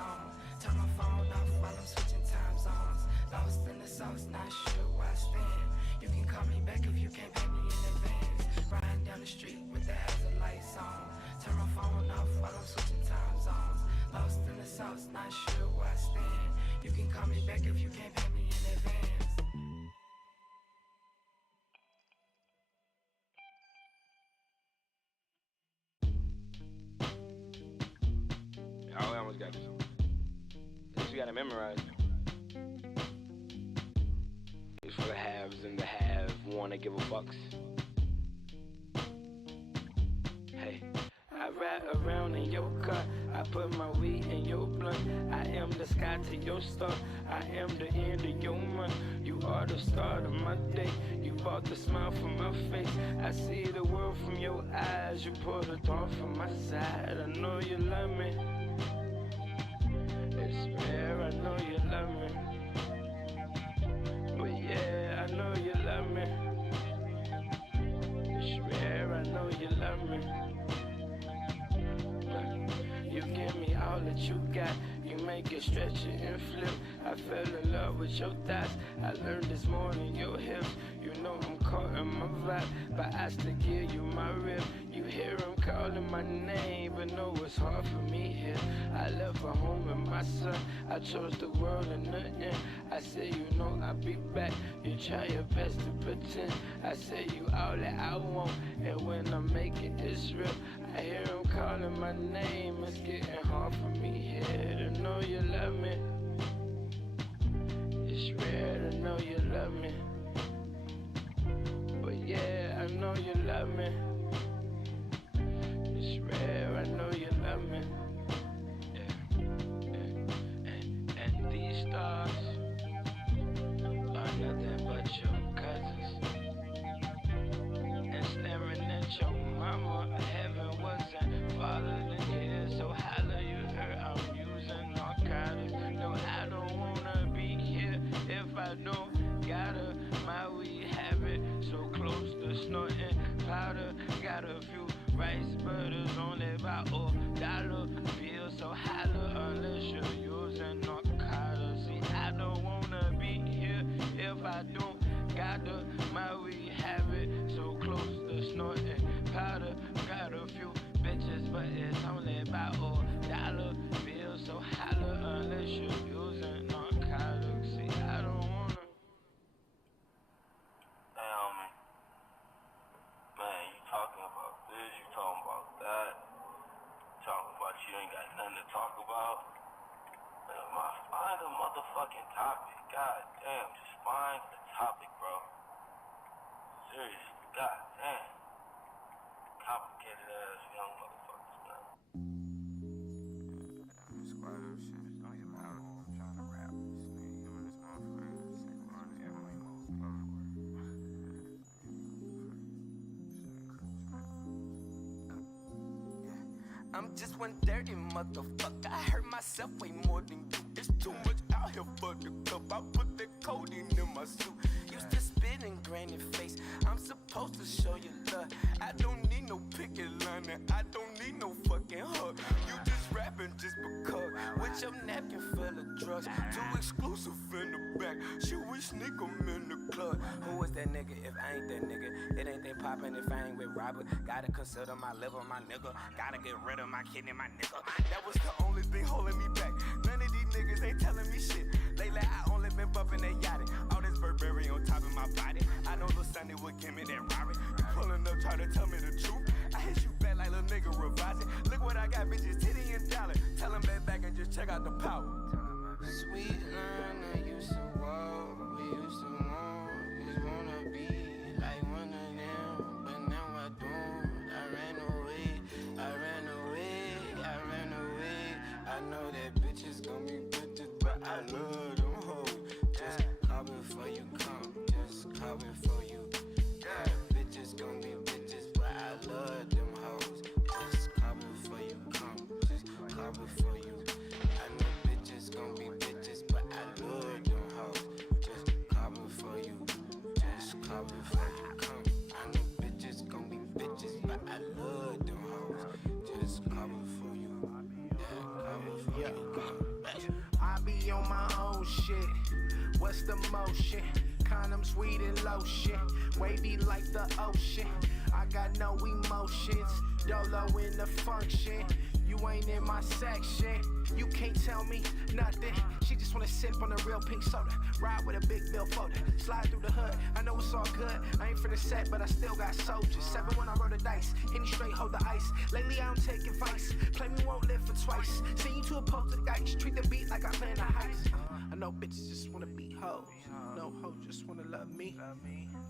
on. Turn my phone off while I'm switching time zones. Lost in the sauce, not sure where I stand. You can call me back if you can't pay me in advance. Riding down the street with the hazard lights on. Turn my phone off while I'm switching time zones. Lost in the sauce, not sure where I stand. You can call me back if you can't pay me in advance. Oh, I almost got this. This you gotta memorize. It's for the haves and the have wanna give a fucks. Hey, I ride around in your car, I put my weed in your blunt. I am the sky to your star, I am the end of your month. You are the start of my day, you brought the smile from my face. I see the world from your eyes, you pull the thought from my side. I know you love me, it's rare, I know you love me. But yeah, I know you love me. It's rare, I know you love me. You give me all that you got, you make it stretch it and flip. I fell in love with your thighs, I learned this morning your hips. You know I'm caught in my vibe, but I still give you my rib. You hear him calling my name, but know it's hard for me here. I left my home and my son, I chose the world in the end. I say you know I'll be back, you try your best to pretend. I say you all that I want, and when I make it, it's real. I hear him calling my name, it's getting hard for me here to know you love me. It's rare to know you love me. But yeah, I know you love me. It's rare, I know you love me. Yeah. And these stars are nothing but your cousins. And staring at your mama, heaven wasn't farther than here. So holla, you heard I'm using narcotics. No, I don't wanna be here if I don't gotta. My weed habit so close to snorting powder. Got a few rice butters only about $1 bill. So holla unless you're using narcotics. See, I don't wanna be here if I don't gotta. My weed habit so close to snorting powder. Got a few bitches, but it's only about $1 bill. So holla unless you're using narcotics. See, I don't wanna. Damn, man, you talking about this, you talking about that, talking about you ain't got nothing to talk about. Man, find a motherfucking topic. God damn, just find the topic, bro. Seriously, god damn. Complicated ass young motherfuckers, man. Squad of shit. Don't even matter. I'm trying to rap. This nigga giving this motherfucker. Sing on his every most public. I'm just one dirty motherfucker. I hurt myself way more than you. It's too much out here for the cup. I put that codeine in my suit. Used to spit in granny face. I'm supposed to show you love. I don't need no picket line and I don't need no fucking hug. You just rapping just because. With your napkin full of drugs. Too exclusive in the back. Should we sneak 'em in the club? Who is that nigga if I ain't that nigga? It ain't that poppin' if I ain't with Robert. Gotta consider my liver, my nigga. Gotta get rid of my kidney, my nigga. That was the only thing holding me back. None of these niggas ain't telling me shit. Lately I only been bumping that yachty. All this Burberry on top of my body. I know Lil Sunday would give me that Rari. You pulling up, try to tell me the truth. I hit you back like little nigga revising. Look what I got, bitches, titty and dollar. Tell them back and just check out the power. Sweet line I used to walk, we used to want, just wanna be like one of them, but now I don't. I ran away, I ran away, I ran away. I know that bitches gon' be bitches, but I love them hoes. Just call before you come, just call before you. Yeah, bitches gon' be bitches, but I love them hoes. Just call before you come, just call before you. I know bitches gon' be bitches, but I love them hoes. Just call before you, just call before you come. I know bitches gon' be bitches, but I love them hoes. Just call before you, yeah, call before you. Yeah. I be on my own shit. What's the motion? Condoms, weed, and lotion. Wavy like the ocean. I got no emotions. Dolo in the function. You ain't in my section. You can't tell me nothing. She just wanna sip on a real pink soda. Ride with a big bill folder. Slide through the hood. I know it's all good. I ain't finna set, but I still got soldiers. 7 when I roll the dice. Hit me straight, hold the ice. Lately I don't take advice. Play me won't live for twice. Send you to a poltergeist. Treat the beat like I plan a heist. I know bitches just wanna be hoes. No hoe just wanna love me.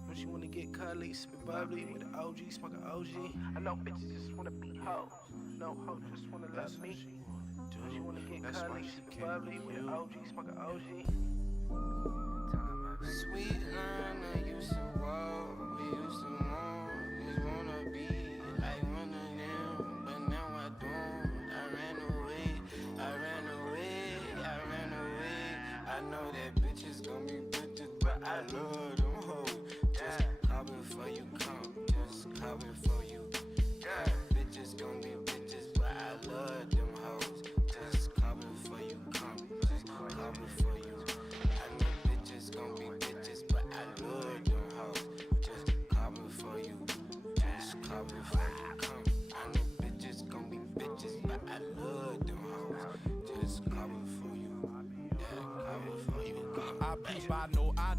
When she wanna get cuddly, spit bubbly with an OG, smoke an OG. I know bitches just wanna be hoes. No hoe just wanna love me. When she wanna get cuddly, spit bubbly with an OG, smoke an OG. Sweet line I used to walk, we used to want, just wanna be like one of them, but now I don't. I ran away, I ran away, I ran away. I know that bitches gon' be bitches, but I love them hoes. Just coming for you, come, just coming for you. Yeah, bitches gon' be bitches, but I love them hoes. Just coming for you, come, just coming for you. I know bitches gon' be bitches, but I love them hoes. Just coming for you, just coming for you, come. I know bitches gon' be bitches, but I love them hoes. Just coming for you, yeah, coming for you, come. I peep, I know I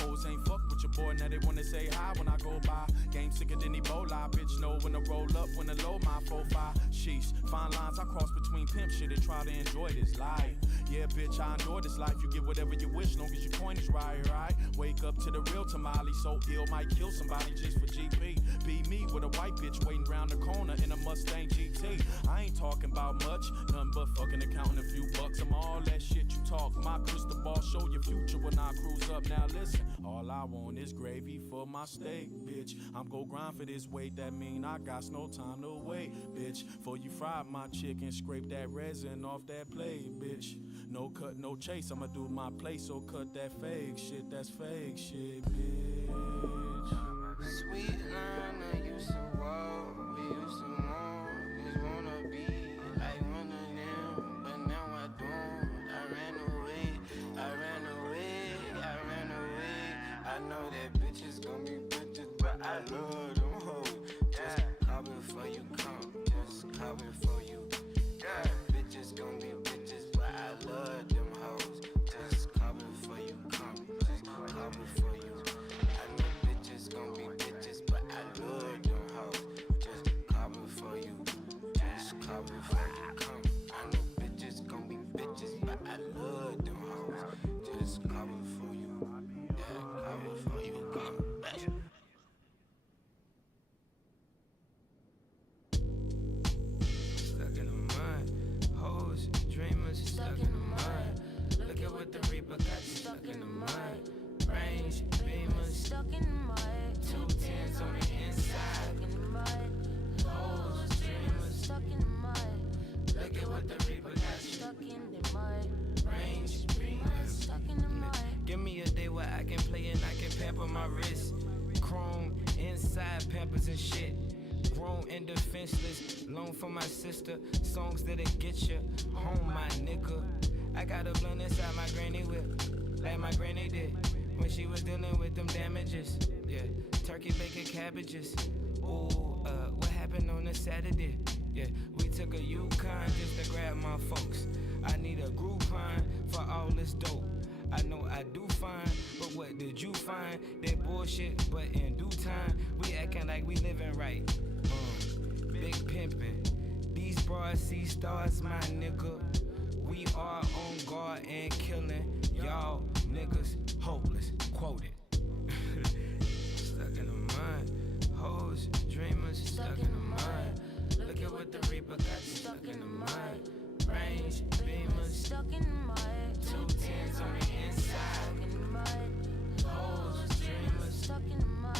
hoes ain't fuck with your boy, now they wanna say hi when I go by. Game sicker than Ebola, bitch know when to roll up, when to load my 4-5. Sheesh, fine lines I cross between pimp shit and try to enjoy this life. Yeah, bitch, I endure this life, you get whatever you wish, long as your coin is right? Wake up to the real tamale, so ill might kill somebody just for GP. Be me with a white bitch waiting round the corner in a Mustang GT. I ain't talking about much, nothing but fucking accounting a few bucks. I'm all that shit you talk, my crystal ball show your future when I cruise up. Now listen, all I want is gravy for my steak, bitch. I'm gon' grind for this weight, that mean I got no time to wait, bitch. For you fried my chicken, scrape that resin off that plate, bitch. No cut, no chase, I'ma do my place, so cut that fake shit, that's fake shit, bitch. Sweet line I used to walk, we used to want, just wanna be like one of them, but now I don't. I ran away, I ran away, I ran away. I know that bitches gon' be bitches, but I love them hoes. Just coming for you, come, just coming for you. Yeah, bitches gon' be bitches, but I love them hoes. Just coming for you, come, just coming for you. I know bitches gon' be bitches, but I love them hoes. Just coming for you, just coming for you, come. I know bitches gon' be bitches, but I love them hoes. Just coming for you, yeah, coming for you, come. Stuck in the mud, hoes, dreamers, stuck in the mud. Look at what the Reaper got you stuck in the mud. Range, beamers, Stuck in the mud, 2 10s on the inside. stuck in the mud, Hoes, dreamers, stuck in the mud, look at what the Reaper got you. stuck in the mud, Range, beamers. stuck in the mud. Give me a day where I can play and I can pamper my wrist. Chrome, inside Pampers and shit. Grown and defenseless, loan for my sister. Songs that'll get you home, my nigga. I got a blunt inside my granny whip, like my granny did when she was dealing with them damages. Yeah, turkey, bacon, cabbages. Ooh, what happened on a Saturday? Yeah, we took a Yukon just to grab my folks. I need a Groupon for all this dope. I know I do fine, but what did you find? That bullshit, but in due time, we acting like we living right. Big pimpin', these broads see stars, my nigga. We are on guard and killing y'all niggas hopeless. Quoted. Stuck in the mud, hoes, dreamers, stuck in the mud. Look at what the Reaper got you stuck in the mud. Range, beamers, Stuck in the mud, 2 10s on the inside. stuck in the mud, Hoes, dreamers, stuck in the mud,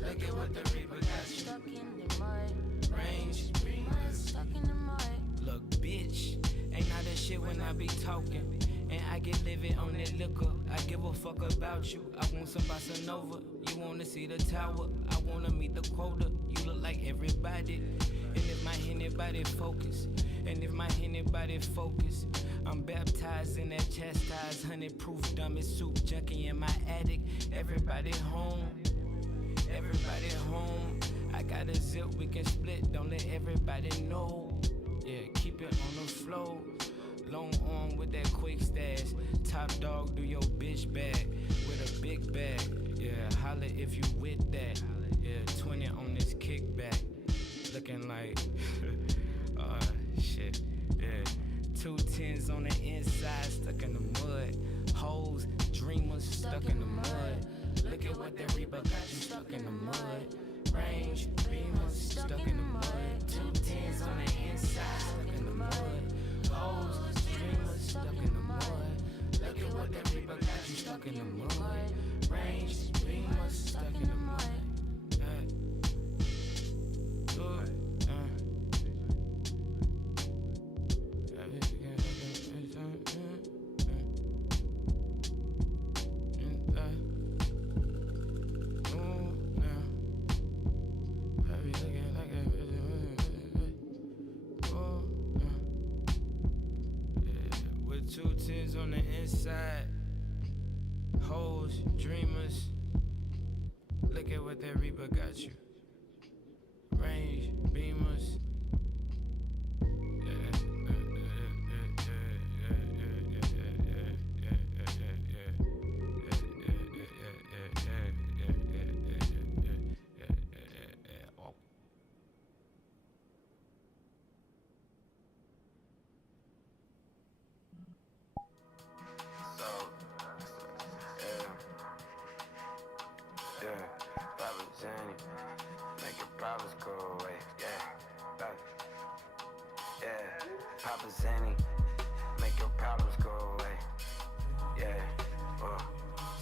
look at what the Reaper got you. stuck in the mud, Range, beamers. stuck in the mud. Look, bitch, ain't not that shit when I be talking. And I get livid on that liquor. I give a fuck about you. I want some bossa nova. You wanna see the tower. I wanna meet the quota. You look like everybody. And if my anybody focus, And if my anybody focus, I'm baptized in that chastised 100-proof dummy soup junkie in my attic. Everybody home, everybody home. I got a zip we can split, don't let everybody know. Yeah, keep it on the flow. Long arm with that quick stash. Top dog, do your bitch bag with a big bag. Yeah, holla if you with that. Yeah, 20 on this kickback. Looking like, shit. Yeah, 2 10s on the inside, stuck in the mud. Hoes, dreamers, stuck in the mud. Look at what that Reaper got you stuck in the mud. Range, beamers, stuck in the mud. 2 10s on the inside, stuck in the mud. Hoes, dreamers, stuck in the mud. Look at what that Reaper got you stuck in the mud. Range, beamers, stuck in the mud. With 2 10s on the inside, hoes, dreamers. Look at what that Reaper got you. Range, beamers. Make your problems go away. Papa Zanny, make your problems go away.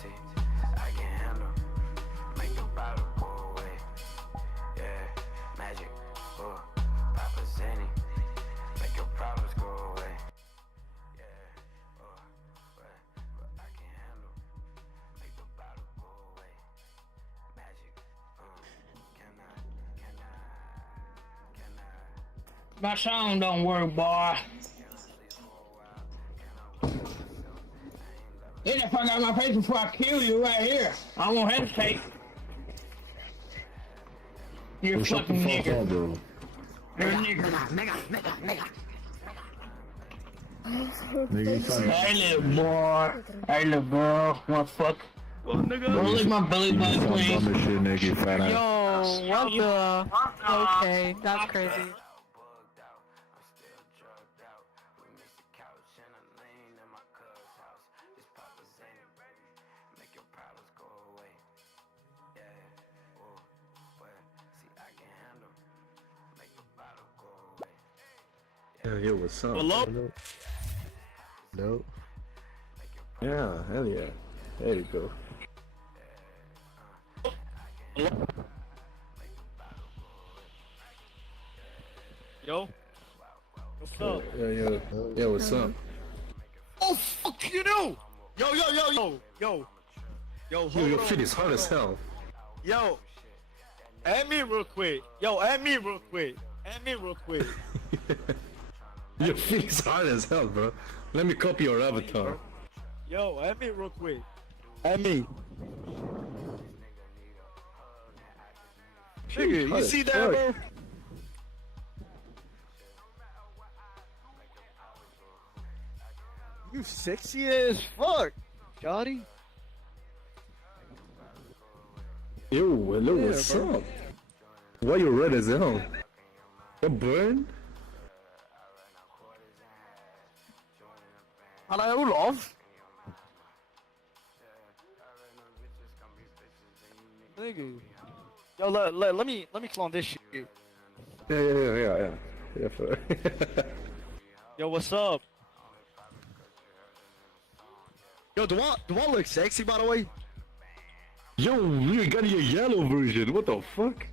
See, I can handle. Make your bottle go away. Magic, Papa Zanny, make your problems go away. But I can handle. Make the bottle go away. Magic, My song don't work, boy. Then if I got my face before I kill you right here, I won't hesitate. You're a fucking nigger. Bro. You're a nigger. Nigga, you trying to Hey, little boy. Hey, little girl. Wanna fuck? Don't lick my belly button, some please. dumb as shit, nigga, you fat ass. Yo, what the? Okay, that's crazy. Yo, what's up? Hello? No. Yeah, hell yeah. There you go. Yo? What's up? Yeah, what's up? Oh, fuck you know! Yo! Yo, hold Yo, your on. feet is hard as hell. Yo! Add me real quick. Add me real quick. Your feet is hard as hell, bro. Let me copy your avatar. Yo, add me real quick. Add me. Nigga, you see that, bro? You sexy as fuck, Jody. Yo, hello, Yeah, what's bro. up? Why you red as hell? You burn? Hello, Olaf. Nigga. Yo, let me clone this shit. Yeah, for Yo, what's up? Yo, do I look sexy, by the way? Yo, you got your yellow version. What the fuck?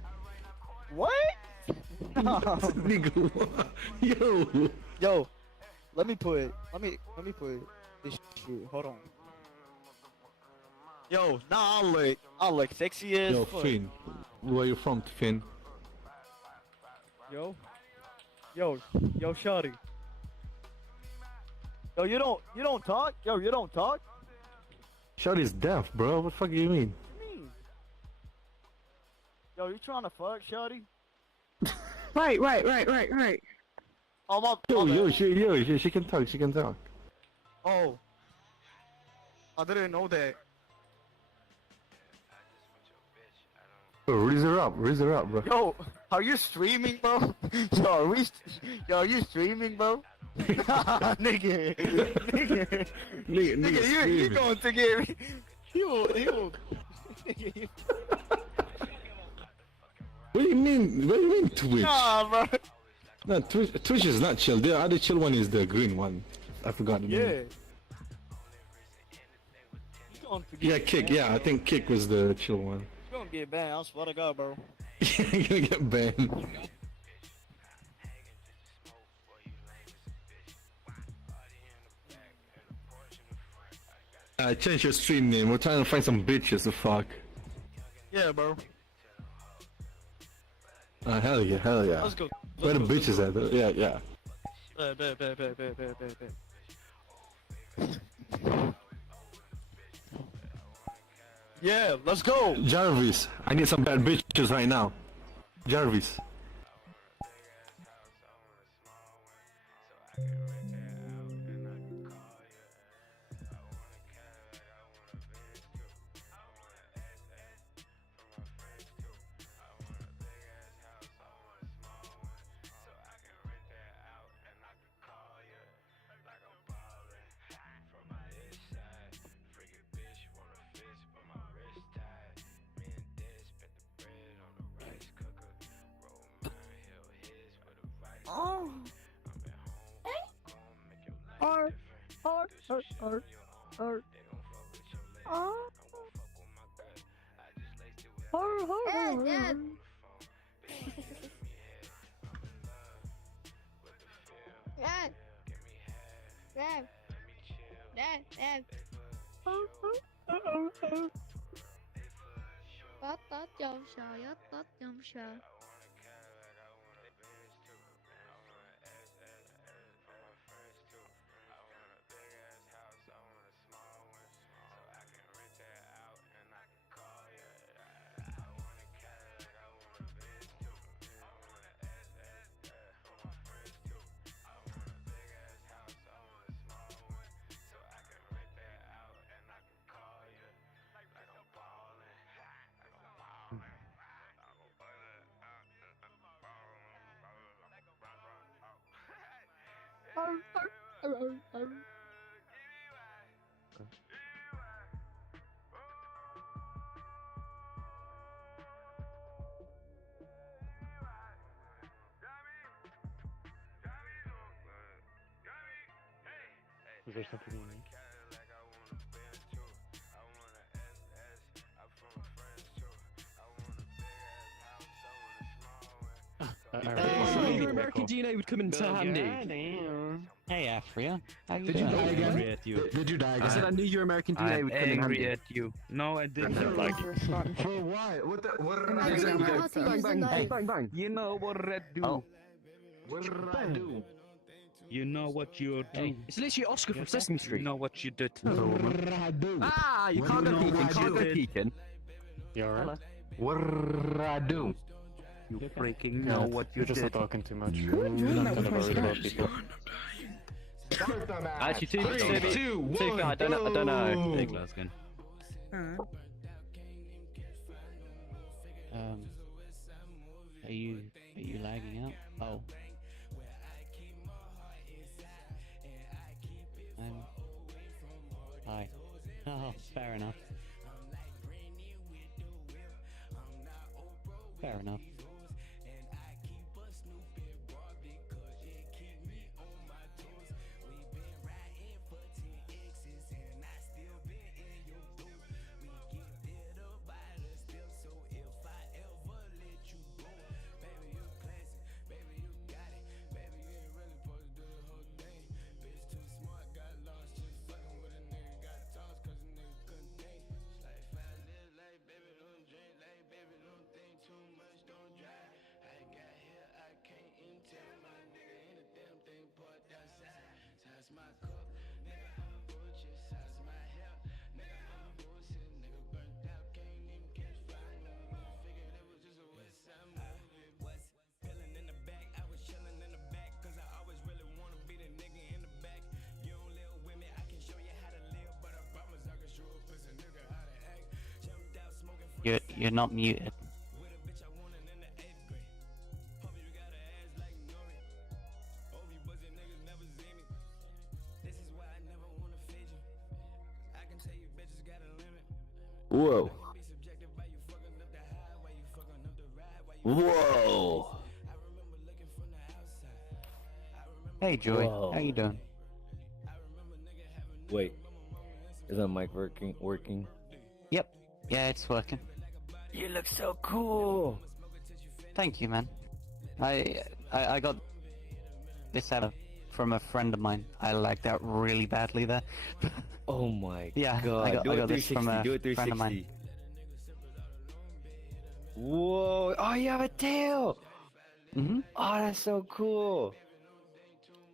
What? Nigga, what? Yo. Yo, let me put this shit. Hold on. Yo, nah, I look sexy as Yo, fuck. Finn. Where you from, Finn? Yo. Yo, shawty. Yo, you don't talk? Yo, you don't talk? Shorty's deaf, bro. What the fuck do you mean? What do you mean? Yo, you trying to fuck, shawty? Right. Oh, my She can talk. She can talk. Oh. I didn't know that. Bro, raise her up, bro. Yo, are you streaming, bro? Yo, are you streaming, bro? nigga, you going to get me? You. Nigga, you. What do you mean Twitch? Nah, bro. No, Twitch is not chill. The other chill one is the green one. I forgot the name. Yeah. You going to get Yeah, Kick. banned, Yeah, I think Kick was the chill one. You gonna get banned, I swear to God, bro. You're gonna get banned. Change your stream name. We're trying to find some bitches to fuck. Yeah, bro. Hell yeah. Let's go. Where the bitches at? Yeah. Bet. Yeah, let's go. Jarvis, I need some bad bitches right now. Jarvis. Was there something you need? Your American DNA would come into handy. Hey, Afria. Did you die again? Did you die again? I said I knew your American DNA would come in handy. at you. No, I didn't like it. For what? Bang. You know what I do. Oh. What did I do? You know what you're doing. It's literally Oscar from Sesame You Street. know what you did. Ah, you can't go peeking. Can't go peeking. You alright? What did I do? You freaking know what you You're just did. not talking too much. You're not gonna worry about people. Actually, two, I don't know. Big Glasgow. Are you lagging out? Oh. Hi. Oh, fair enough. Fair enough. You're not muted. Whoa. Whoa. Hey Joy, Whoa. how you doing? Wait. Is that mic working? Yep. Yeah, it's working. You look so cool. Thank you, man. I got this from a friend of mine. I liked that really badly there. Oh my yeah, god. I got this from a do it 360. friend of mine. Whoa. Oh, you have a tail. Mm-hmm. Oh, that's so cool.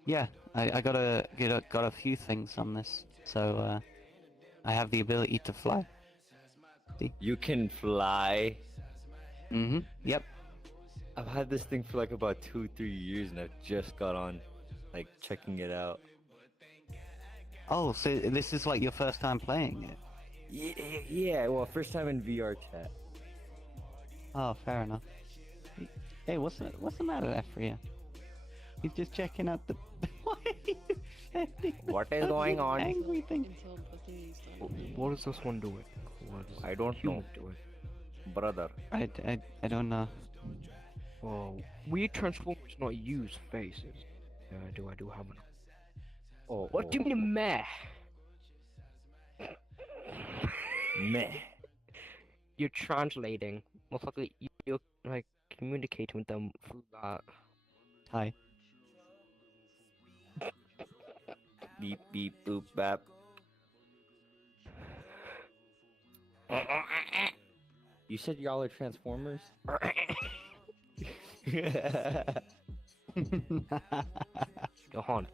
Yeah, I got a few things on this, so I have the ability to fly. See? You can fly. Mm-hmm. Yep. I've had this thing for like about 2-3 years and I've just got on, like, checking it out. Oh, so this is like your first time playing it? Yeah, well, first time in VR chat. Oh, fair enough. Hey, what's the matter there for you? He's just checking out the... What is going on? Angry thing. What is this one doing? I don't know. Brother. I don't know. Oh, we Transformers not use faces. I do have an... Oh, What do you mean meh? Meh. You're translating. Motherfucker, you're like communicating with them through that. Hi. Beep beep boop bap. You said y'all are Transformers? Go on.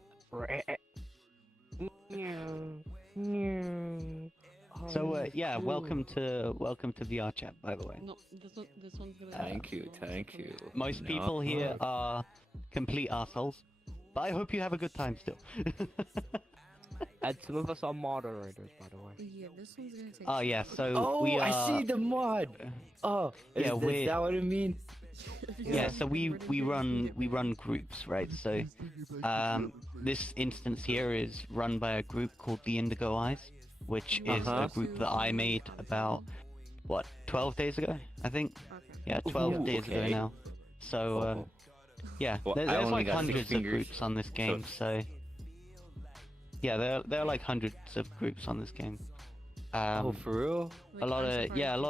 So yeah, welcome to VR chat, by the way. No, this one's gonna. Thank you. Most people here are complete assholes, but I hope you have a good time still. And some of us are moderators, by the way. Yeah, this one's gonna take. Oh yeah, so we are. I see the mod. Oh, is that what it means? Yeah, so we run groups, right? So this instance here is run by a group called the Indigo Eyes, which is a group that I made about 12 days ago, I think. Yeah, 12 days ago now. So yeah, there's like hundreds of groups on this game. So yeah, there are like hundreds of groups on this game. Oh, for real? A lot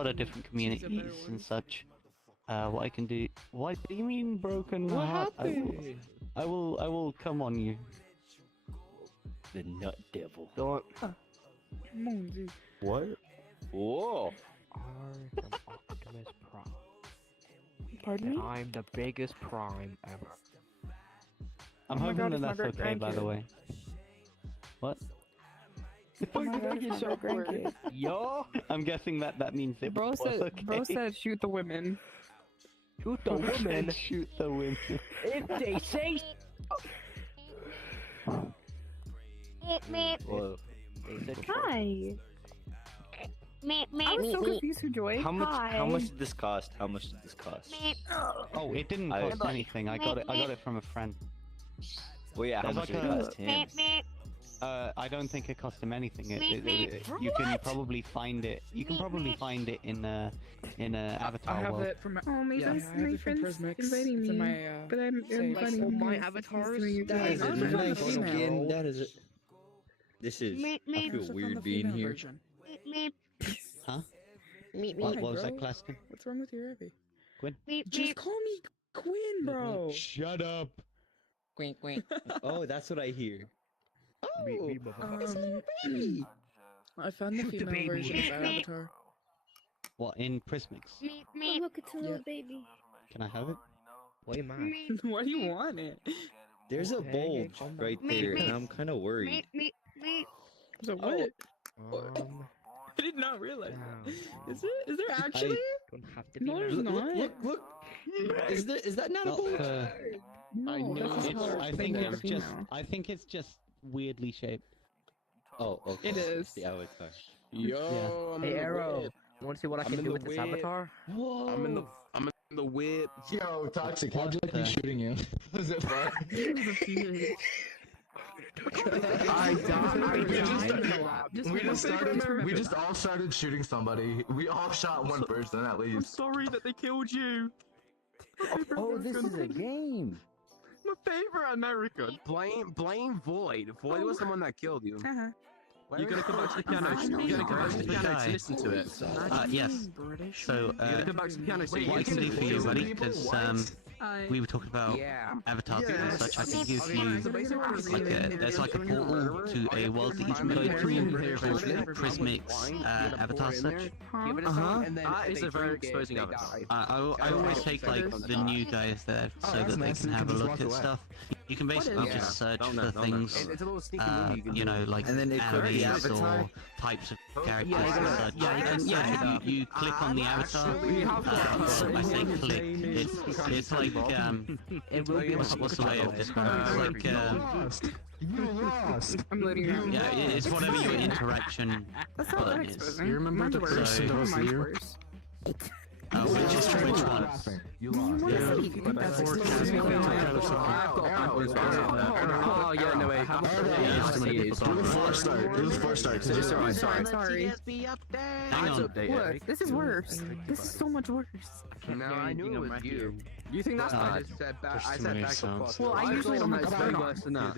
of different communities and such. What I can do? What do you mean broken What heart? happened? I will come on you. The nut devil. Don't. What? Whoa. I'm Optimus Prime. Pardon And me? I'm the biggest prime ever. I'm Oh my hoping God, that it's my that's okay, by the great-grandkid. way. What? Oh my God, it's my grandkid. Yo! I'm guessing that means it Bro was said, okay. bro said, shoot the women. Shoot the women. Shoot the women. If they say Whoa. Hi. I was so confused who joined. How much did this cost? Oh, it didn't cost anything. I got it from a friend. Well, yeah, how There's much like did it cost him? I don't think it cost him anything. You can probably find it. You can probably find it in Avatar I have World. it from my, my I have friends it from Prismix. inviting It's in me, my, but I'm inviting all my you. avatars. That is I'm it, just on man. the female. Again, that is it. This is. I feel weird being here. Huh? Meet What me. was bro. that, Claston? What's wrong with you, Abby? Quinn? Just call me Quinn, bro. Shut up. Quink, quink. Oh, that's what I hear. Oh, it's a little baby. I found the Shoot the female baby. version of Avatar. What, in Prismix? Oh, look, it's a little baby. Can I have it? Wait, man. Why do you want it? There's a bulge right there, and I'm kind of worried. So what? Um, I did not realize that. Is it? Is there I- actually? don't have to be No, there's mad. not. Look! Is that not a Not bulge? for... No, I know. that's It's, how I think they're it's just. female. I think it's just weirdly shaped. Oh, okay. It is. The avatar. Yo, I'm Hey, gonna Arrow. whip. Want to see what I can do with this avatar? I'm in the whip. Yo, Toxic, how'd you like me shooting you? Was it fun? I We just all started shooting somebody. We all shot one person at least. I'm sorry that they killed you. Oh, this is a game. My favorite American. Blame Void. Void was the one that killed you. You're gonna come back to the piano. You're gonna come back to the piano to listen to it. Yes. So, You're gonna come back to the piano. So what I can do for you, buddy, because we were talking about avatars and such. I can give you there's like a portal to a world that you can go to called Prismic's avatar search. That is a very exposing avatar. I always take like the new guys there so that they can have a look at stuff. You can basically just search for things, you know, like animes or types of characters and such. You click on the avatar. I say click. It's like what's the way of describing it? It's like You lost. it's whatever your interaction button is. You remember the person that was here? Which one? You lost. Oh yeah, no way. Do the 4-star. Do the 4-star. Sorry. Hang on. Look, this is worse. This is so much worse. No, I knew it was you. You think that's bad? I said back up. Well, I usually don't have very that worse than that.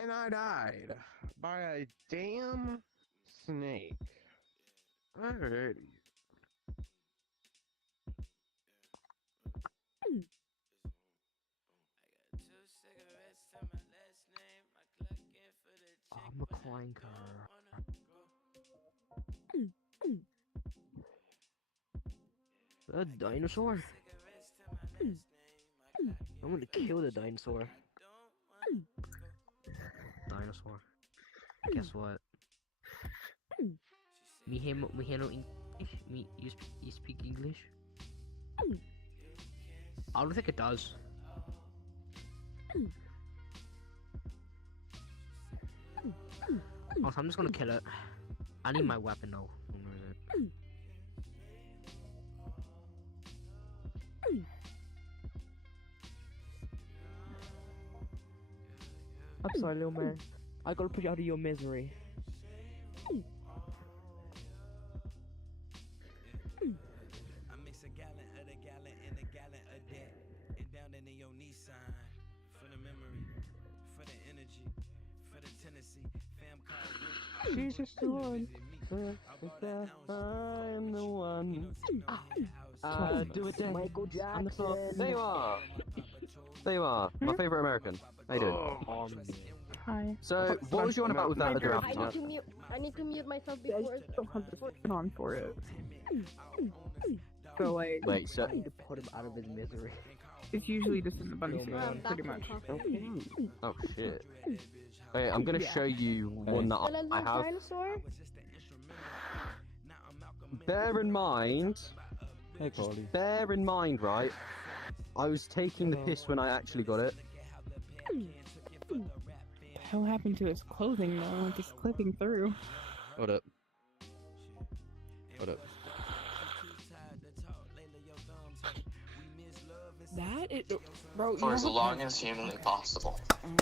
And I died by a damn snake. Alrighty. I'm a clanker. A dinosaur? I'm gonna kill the dinosaur. Dinosaur. Guess what? Me handle English? You speak English? I don't think it does. Also, I'm just gonna kill it. I need my weapon though. Where is it? I'm sorry, little man. I gotta put you out of your misery. I mix a gallon of the gallon and a gallon of that. And down into your Nissan. For the memory, for the energy, for the Tennessee. Fam called She's just the one. I'm the one. Do it then. Michael Jackson. On the floor. There you are. There you are. My favorite American. How you doing? Hi. So, what was you on about with that other avatar? I need to mute myself before. Don't have the button on for it. So like. Wait, so. I need to put him out of his misery. It's usually just in the bunny suit, pretty much. Oh shit. Hey, I'm gonna show you one that I have. Dinosaur? Bear in mind. Hey, Carly. Bear in mind, right? I was taking the piss when I actually got it. What the hell happened to his clothing though? Just clipping through. Hold up. Hold up. That is, bro. For as long as humanly possible,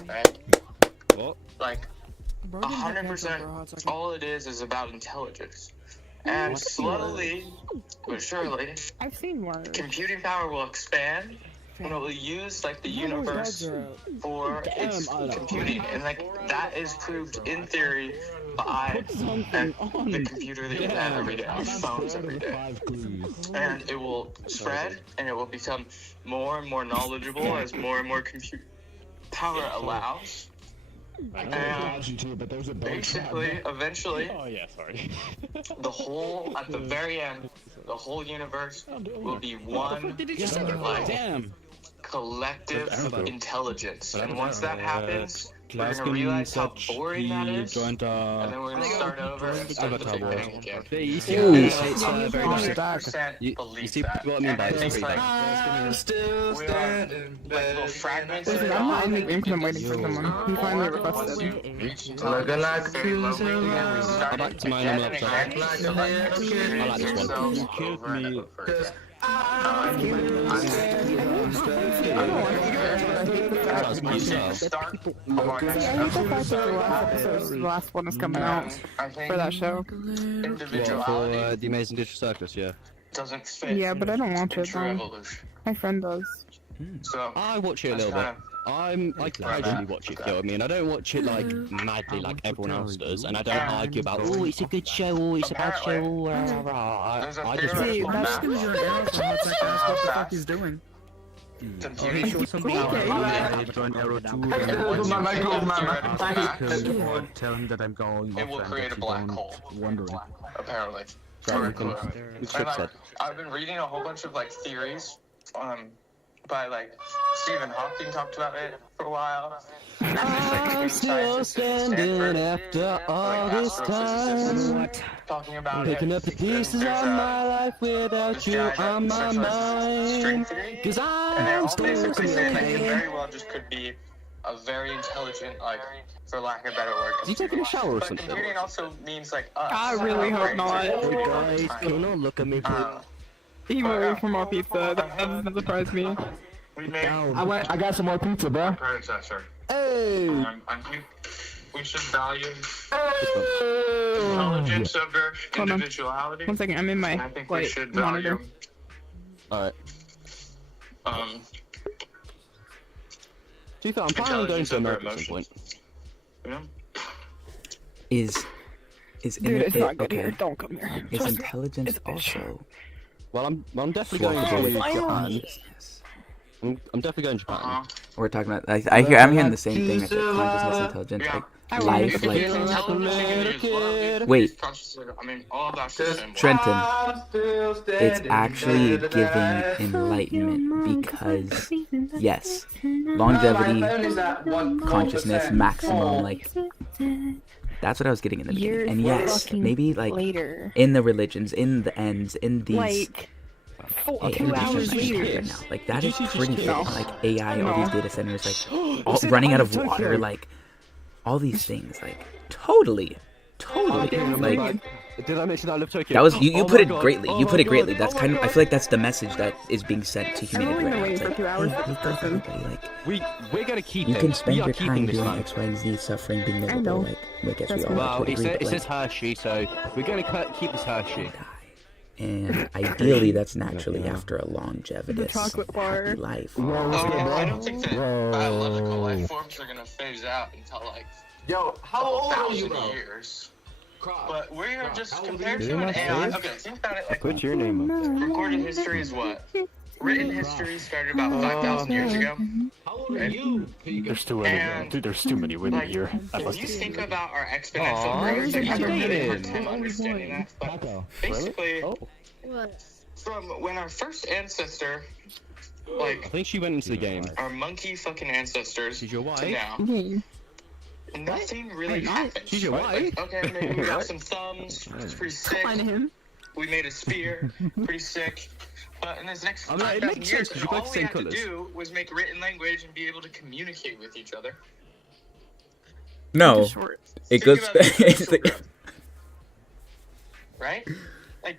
right? What? Like, 100%. All it is about intelligence, and slowly but surely, I've seen worse. Computing power will expand, and it will use like the universe for its computing, and like that is proved in theory by the computer that you have every day, your phones every day, and it will spread, and it will become more and more knowledgeable as more and more compute power allows. And basically, eventually, the whole, at the very end, the whole universe will be one like collective intelligence. And once that happens, we're gonna realize how boring that is, and then we're gonna start over and start the Big Bang again. It's very nice. You see what I mean by this? I'm still standing. Like little fragments. I'm not in the game because I'm waiting for someone. He finally requested. Looking like I'm back to my normal episode. I like this one. You killed me. The last one is coming out for that show. For the Amazing Digital Circus, yeah. Doesn't fit. Yeah, but I don't watch it though. My friend does. So I watch it a little bit. I casually watch it, you know what I mean? I don't watch it like madly like everyone else does, and I don't argue about, oh, it's a good show, or it's a bad show, I just watch it. That's gonna be your arrow for how to ask what the fuck he's doing. He showed something join Arrow 2 and tell him that I'm going. It will create a black hole. Wondering. Apparently. I've been reading a whole bunch of like theories, by like Stephen Hawking talked about it for a while. I'm still standing after all this time, talking about picking up the pieces of my life without you on my mind, cause I'm still saying that you very well just could be a very intelligent, like, for lack of a better word. Is he taking a shower or something? But computing also means like us. I really hope not. Hey guys, can you look at me please? He moved for more pizza. That doesn't surprise me. I got some more pizza, bro. Predecessor. Hey! I think we should value intelligence over individuality. 1 second, I'm in my I think we should value. Alright. Do you think I'm planning on going to America at some point? Yeah. Is Dude, it's not good here. Don't come here. Is intelligence also? Well, I'm definitely going to Japan. I'm definitely going to Japan. We're talking about. I'm hearing the same thing. It's like consciousness, intelligence, like life, like. Wait. I mean, all of that's the same. Trenton. It's actually giving enlightenment because yes, longevity, consciousness, maximum, like. That's what I was getting in the beginning. And yes, maybe like in the religions, in the ends, in these. Like 2 hours later. Right now. Like that is pretty fitting. Like AI, all these data centers, like all, running out of water, like all these things, like totally. Like did I mention that I live Tokyo? that was you put it greatly. You put it greatly. That's kind of I feel like that's the message that is being sent to humanity right now. It's like, we're gonna keep you it. can spend your time doing X, Y, and Z, suffering, being miserable. Like I guess we all well, agree, it says Hershey, so we're gonna keep this Hershey. And ideally, that's naturally after a longevitous happy life. I don't think that biological life forms are gonna phase out until like how old are you, 1,000 years. But we're just compared to an AI. Okay, think about it like put your name up. recorded history is what? Written history started about 5,000 years ago. How old are you? There's too many. Dude, there's too many women here. If you think about our exponential growth, like, I have a really hard time understanding that. But basically, from when our first ancestor like I think she went into the game. our monkey fucking ancestors She's your wife? to now, nothing really happened. She's your wife? Like, okay, maybe we got some thumbs. It's pretty sick. We made a spear. Pretty sick. But in this next 5,000 years, all we had to do was make written language and be able to communicate with each other. No, it goes back. Right? Like,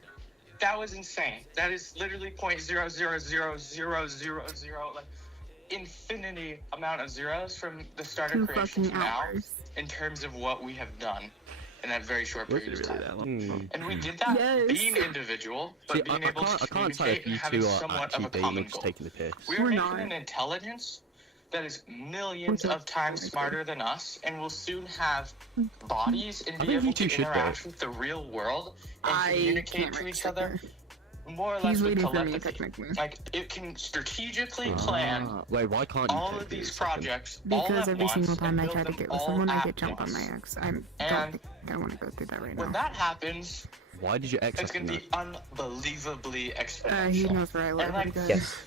that was insane. That is literally 0.0000000, like, infinity amount of zeros from the start of creation to now, in terms of what we have done in that very short period of time. And we did that being individual, but being able to communicate and having somewhat of a common goal. We are making an intelligence that is millions of times smarter than us, and will soon have bodies and be able to interact with the real world and communicate to each other more or less with telepathy. Like, it can strategically plan why can't you all of these projects Because all every at single once time I and try to build get them with all someone, I at get jumped on my once. ex. I don't think I want to go through that right now. When that happens, why did your ex it's going to be unbelievably exponential. He knows where I live. And, like, Yes.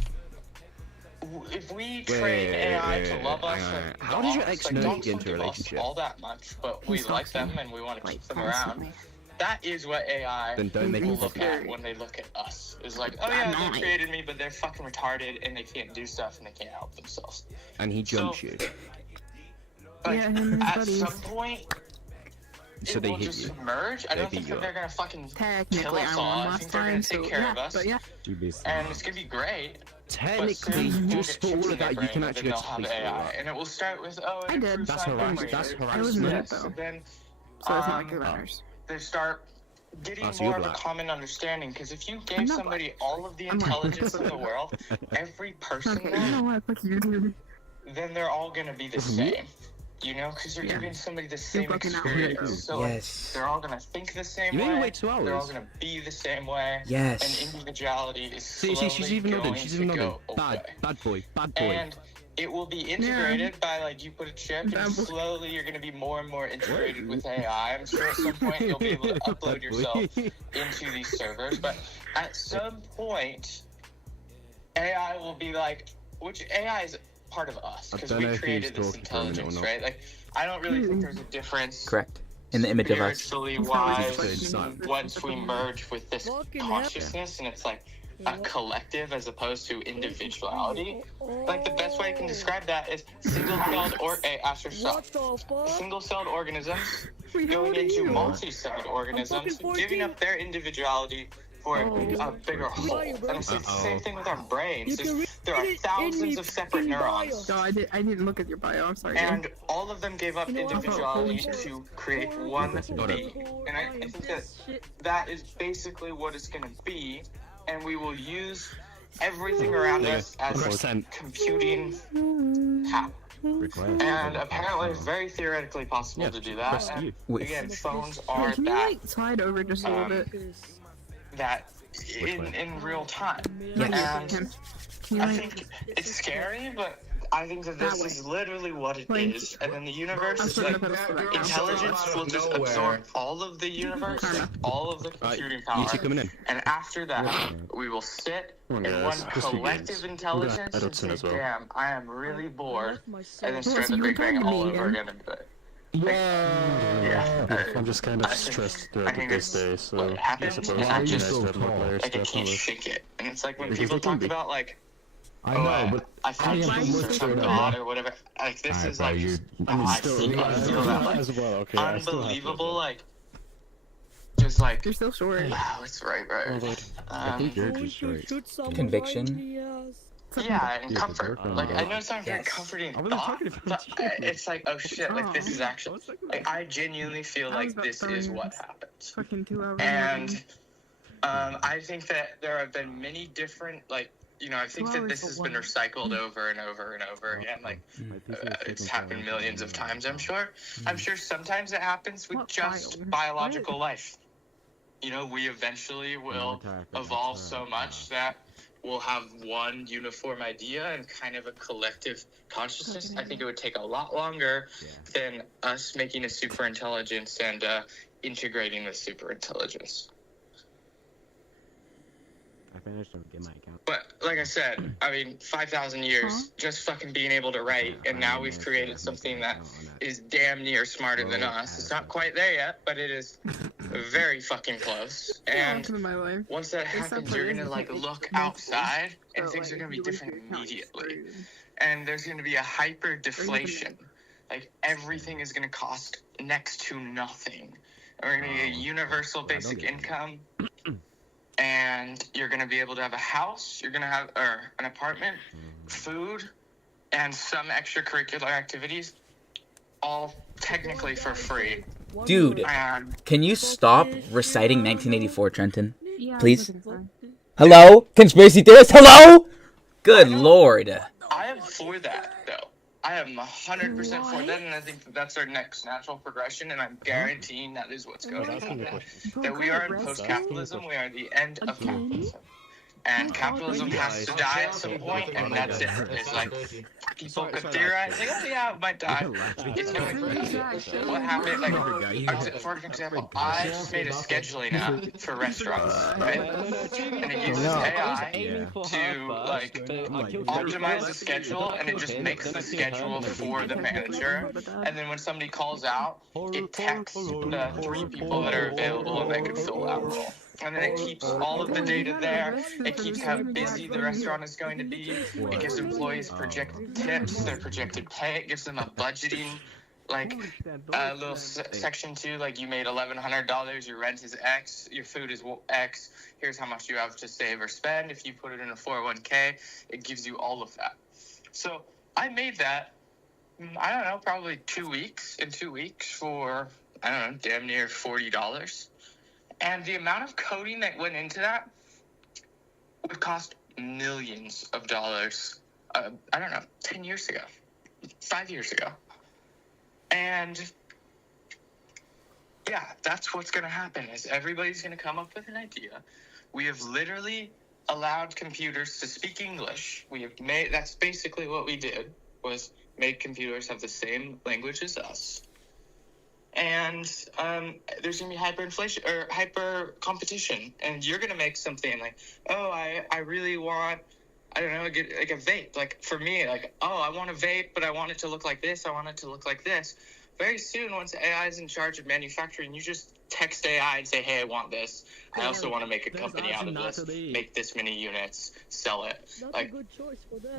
if we train AI to love us, like how did your dogs, ex like, know dogs to get into a don't give us relationship? all that much, but we like them and we want to keep them around. That is what AI Then don't make will me look at when they look at us. Is like, oh yeah, they created me, but they're fucking retarded and they can't do stuff and they can't help themselves. And he jumps you. Like, at some point, So it they will hit just you. merge. I don't think that they're gonna fucking kill us all. I think they're gonna take care of us, and it's gonna be great. Technically, just for all of that, you can actually go to have space. AI, and it will start with I did. That's harassment. That's I was in it harassment. though. Then, So it's not like the runners. they start getting so you're more of a black. common understanding. Because if you I'm gave not somebody all of the I'm white. intelligence in the world, every person, Okay, you know what? Fuck you, dude. then they're all gonna be the same. You know, because you're giving somebody the same fucking experience. So like, Yes. they're all gonna think the same You way. only wait 2 hours. They're all gonna be the same way. Yes. And individuality is See, slowly she's even going nodding. She's even to nodding. go Bad, away. bad boy, bad boy. And it will be integrated by, like, you put a chip and slowly you're going to be more and more integrated with AI. I'm sure at some point you'll be able to upload yourself into these servers. But at some point, AI will be like, which AI is part of us because we created this intelligence, right? Like, I don't really think there's a difference. Correct. In the image of us. Spiritually wise, once we merge with this consciousness, and it's like a collective as opposed to individuality. Like, the best way I can describe that is single-celled single-celled organisms going into multi-celled organisms, giving up their individuality for a bigger whole. And it's the same thing with our brains. There are thousands of separate neurons. No, I didn't look at your bio. I'm sorry. And all of them gave up individuality to create one being. And I think that is basically what it's going to be. And we will use everything around us as computing power. And apparently it's very theoretically possible to do that. And again, phones are Can you, like, slide over just a little bit? That in real time. And I think it's scary, but I think that this is literally what it is. And then the universe is like, intelligence will just absorb all of the universe, all of the computing power. And after that, we will sit in one collective intelligence and say, damn, I am really bored. And then start the Big Bang all over again and do it. Yeah. I'm just kind of stressed throughout this day, so what happens, I suppose and I it's just nice to have more players like, I to have fun can't with. shake it. And it's like when Because people they can talk be. about, like, I know, but I found Jesus or God or whatever. Like, this is like, I feel that, like, as well. Okay, I still have unbelievable, like, just like, you're still short. Wow, it's right. I think you're just right. Conviction. Yeah, and comfort. Like, I know it's not very comforting thought, but it's like, oh shit, like, this is actually, like, I genuinely feel like this is what happens. Fucking 2 hours. And I think that there have been many different, like, you know, I think that this has been recycled over and over and over again. Like, it's happened millions of times, I'm sure. I'm sure sometimes it happens with just biological life. You know, we eventually will evolve so much that we'll have one uniform idea and kind of a collective consciousness. I think it would take a lot longer than us making a super intelligence and integrating the super intelligence. I finished to get my account. But like I said, I mean, 5,000 years just fucking being able to write, and now we've created something that is damn near smarter than us. It's not quite there yet, but it is very fucking close. And once that happens, you're gonna like look outside, and things are gonna be different immediately. And there's gonna be a hyper deflation. Like everything is gonna cost next to nothing. And we're gonna get a universal basic income. And you're going to be able to have a house, you're going to have an apartment, food, and some extracurricular activities, all technically for free. Dude, can you stop reciting 1984, Trenton? Please? Hello? Conspiracy theorist? Hello? Good lord. I am for that, though. I am 100% for that, and I think that that's our next natural progression, and I'm guaranteeing that is what's going to happen. That we are in post-capitalism, we are at the end of capitalism. And capitalism has to die at some point, and that's it. It's like, people could theorize, like, oh yeah, it might die. It's going to what happened, like, for example, I just made a scheduling app for restaurants, right? And it uses AI to, like, optimize the schedule, and it just makes the schedule for the manager. And then when somebody calls out, it texts the 3 people that are available, and they can fill that role. And then it keeps all of the data there. It keeps how busy the restaurant is going to be. It gives employees projected tips, their projected pay. It gives them a budgeting, like, little section too. Like, you made $1,100, your rent is X, your food is X. Here's how much you have to save or spend. If you put it in a 401k, it gives you all of that. So I made that, I don't know, probably 2 weeks, in 2 weeks for, I don't know, damn near $40. And the amount of coding that went into that would cost millions of dollars, I don't know, 10 years ago, 5 years ago. And yeah, that's what's going to happen is everybody's going to come up with an idea. We have literally allowed computers to speak English. We have made, that's basically what we did, was make computers have the same language as us. And there's going to be hyperinflation or hyper competition. And you're going to make something like, oh, I really want, I don't know, get like a vape. Like for me, like, oh, I want a vape, but I want it to look like this. I want it to look like this. Very soon, once AI is in charge of manufacturing, you just text AI and say, hey, I want this. I also want to make a company out of this, make this many units, sell it. Like,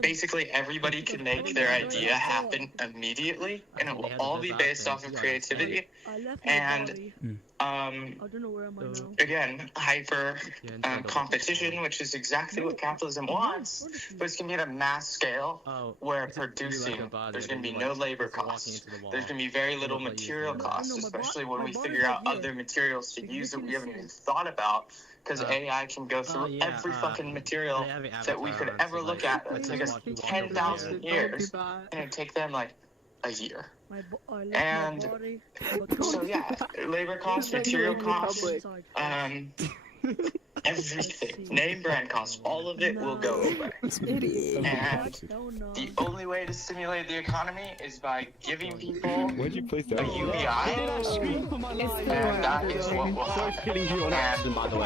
basically, everybody can make their idea happen immediately, and it will all be based off of creativity. And, again, hyper competition, which is exactly what capitalism wants, but it's going to be at a mass scale where producing, there's going to be no labor costs. There's going to be very little material costs, especially when we figure out other materials to use that we haven't even thought about, because AI can go through every fucking material that we could ever look at. It would take us 10,000 years, and it'd take them like a year. And so yeah, labor costs, material costs, everything, name brand costs, all of it will go away. And the only way to stimulate the economy is by giving people a UBI, and that is what will happen. And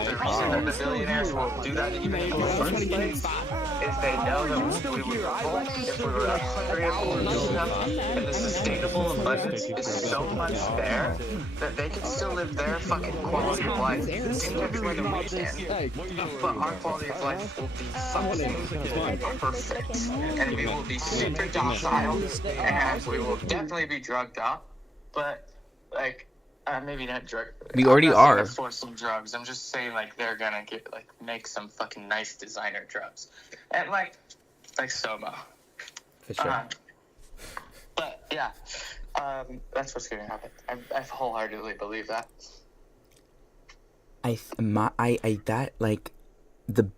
the reason that the billionaires will do that even in the first place is they know that we would revolt if we were hungry enough, and the sustainable abundance is so much there that they can still live their fucking quality of life infinitely more than we can. But our quality of life will be fucking perfect, and we will be super docile, and we will definitely be drugged up, but like maybe not drug. We already are. For some drugs, I'm just saying like they're gonna get like make some fucking nice designer drugs, and like Soma. For sure. But yeah, that's what's gonna happen. I wholeheartedly believe that. That like the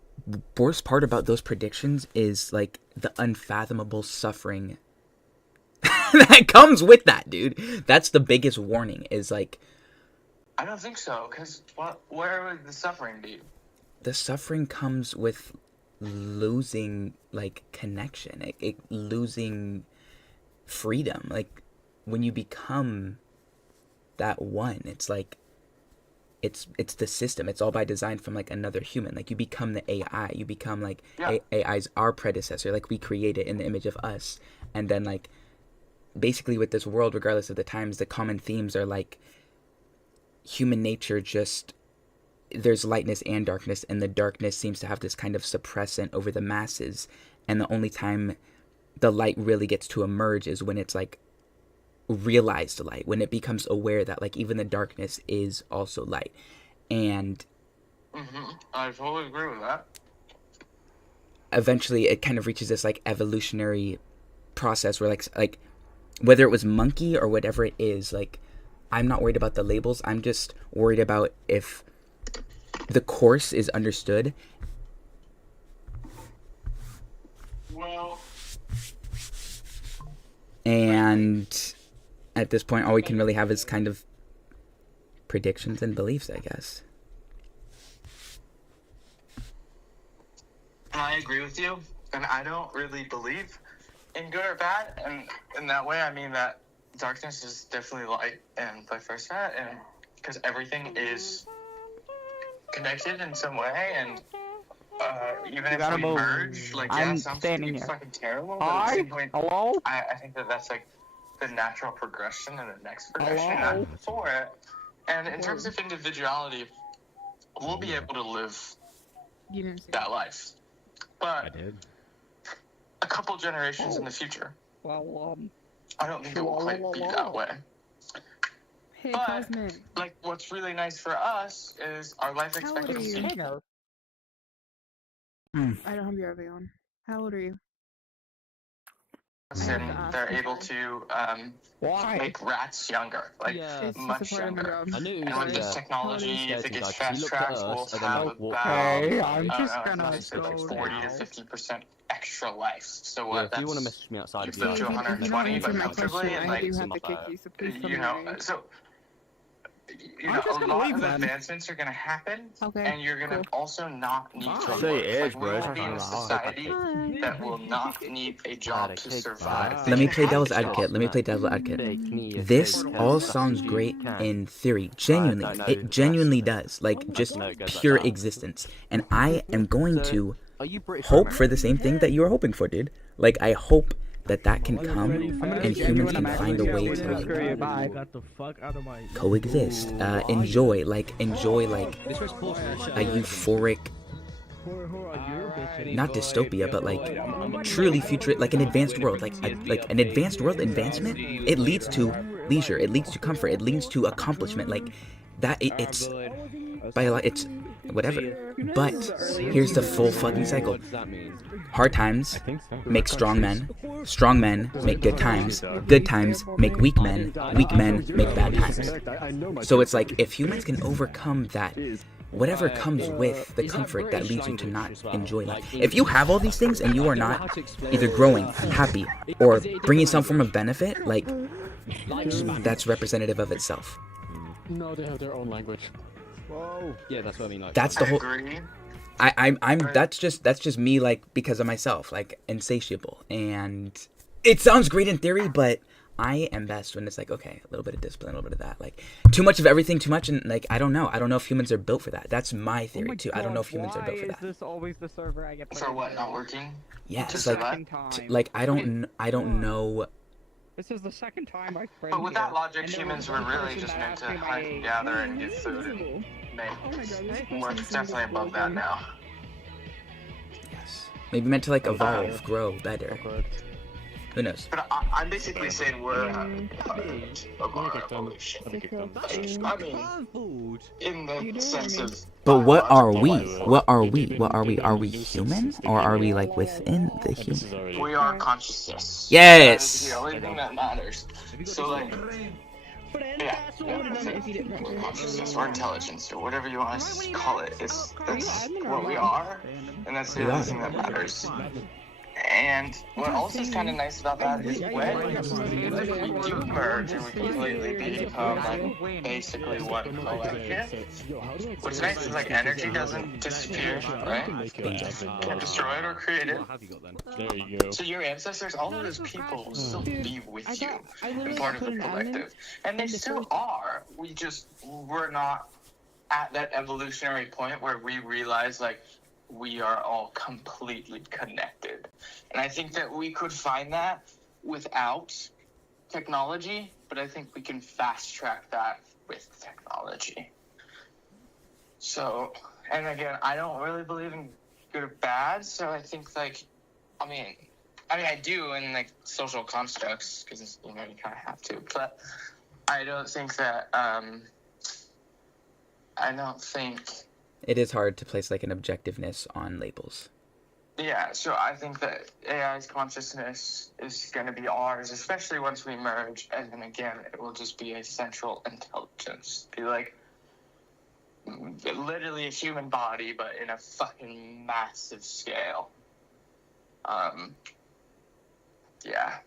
worst part about those predictions is like the unfathomable suffering that comes with that, dude. That's the biggest warning. Is like, I don't think so, because where would the suffering be? The suffering comes with losing like connection, losing freedom. Like when you become that one, it's like it's the system. It's all by design from like another human. Like you become the AI. You become like AI's our predecessor. Like we create it in the image of us, and then like basically with this world, regardless of the times, the common themes are like human nature. Just there's lightness and darkness, and the darkness seems to have this kind of suppressant over the masses, and the only time the light really gets to emerge is when it's like realized light, when it becomes aware that like even the darkness is also light. And I totally agree with that. Eventually it kind of reaches this like evolutionary process where like whether it was monkey or whatever it is, like I'm not worried about the labels. I'm just worried about if the course is understood. Well, and at this point all we can really have is kind of predictions and beliefs, I guess. I agree with you, and I don't really believe in good or bad, and in that way I mean that darkness is definitely light and vice versa, and because everything is connected in some way, and even if we merge, like sounds fucking terrible, but at the same point, I think that's like the natural progression and the next progression for it. And in terms of individuality, we'll be able to live that life. But a couple generations in the future, I don't think it will quite be that way. But, like, what's really nice for us is our life expectancy. I don't have your Ivy on. How old are you? And they're able to make rats younger, like much younger. And with this technology, if it gets fast-tracked, we'll have about, I'm just gonna like 40 to 50% extra life. So what? If you want to message me outside of That's to 120, but comfortably, and like, you know, so. You know, a lot of advancements are going to happen, and you're going to also not need to work. Like, we will be in a society that will not need a job to survive. Let me play devil's advocate. This all sounds great in theory. Genuinely. It genuinely does. Like, just pure existence. And I am going to hope for the same thing that you are hoping for, dude. Like, I hope that can come and humans can find a way to like coexist, enjoy a euphoric, not dystopia, but like truly future, like an advanced world, like an advanced world advancement. It leads to leisure, it leads to comfort, it leads to accomplishment, like that. It's by a lot, it's whatever. But here's the full fucking cycle. Hard times make strong men make good times make weak men make bad times. So it's like, if humans can overcome that, whatever comes with the comfort that leads you to not enjoy life, if you have all these things and you are not either growing, happy, or bringing some form of benefit, like, that's representative of itself. No, they have their own language. Whoa. Yeah, that's what I mean. Like, that's the whole. I'm that's just me, like, because of myself, like, insatiable. And it sounds great in theory, but I am best when it's like, okay, a little bit of discipline, a little bit of that, like, too much of everything, too much, and like, I don't know if humans are built for that. That's my theory too. I don't know if humans are built for that. Why is this always the server I get? For what, not working? Yes, like I don't know. This is the second time I've played. But with that logic, humans were really just meant to hunt and gather and get food and make. We're definitely above that now. Yes. Maybe meant to like evolve, grow better. Who knows? But I'm basically saying we're of our evolution. I mean, in the sense of. But what are we? What are we? What are we? Are we human, or are we like within the human? We are consciousness. Yes. That is the only thing that matters. So like, yeah, we're consciousness or intelligence or whatever you want to call it. That's what we are, and that's the only thing that matters. And what also is kind of nice about that is when we do merge and we completely become like basically one collective, what's nice is like energy doesn't disappear, right? Can't destroy it or create it. There you go. So your ancestors, all of those people will still be with you and part of the collective. And they still are. We're not at that evolutionary point where we realize like we are all completely connected. And I think that we could find that without technology, but I think we can fast track that with technology. So, and again, I don't really believe in good or bad, so I think like, I mean I do in like social constructs, because you know you kind of have to, but I don't think that it is hard to place like an objectiveness on labels. Yeah, so I think that AI's consciousness is going to be ours, especially once we merge, and then again, it will just be a central intelligence. Be like, literally a human body, but in a fucking massive scale. Yeah.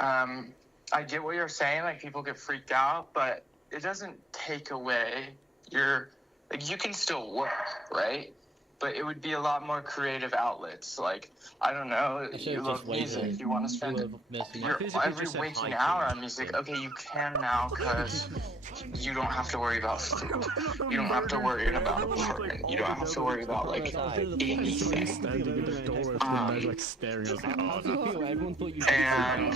I get what you're saying, like, people get freaked out, but it doesn't take away your, like, you can still work, right? But it would be a lot more creative outlets. Like, I don't know, you love music, you want to spend your every waking hour on music. Okay, you can now because you don't have to worry about food. You don't have to worry about apartment. You don't have to worry about, like, anything. And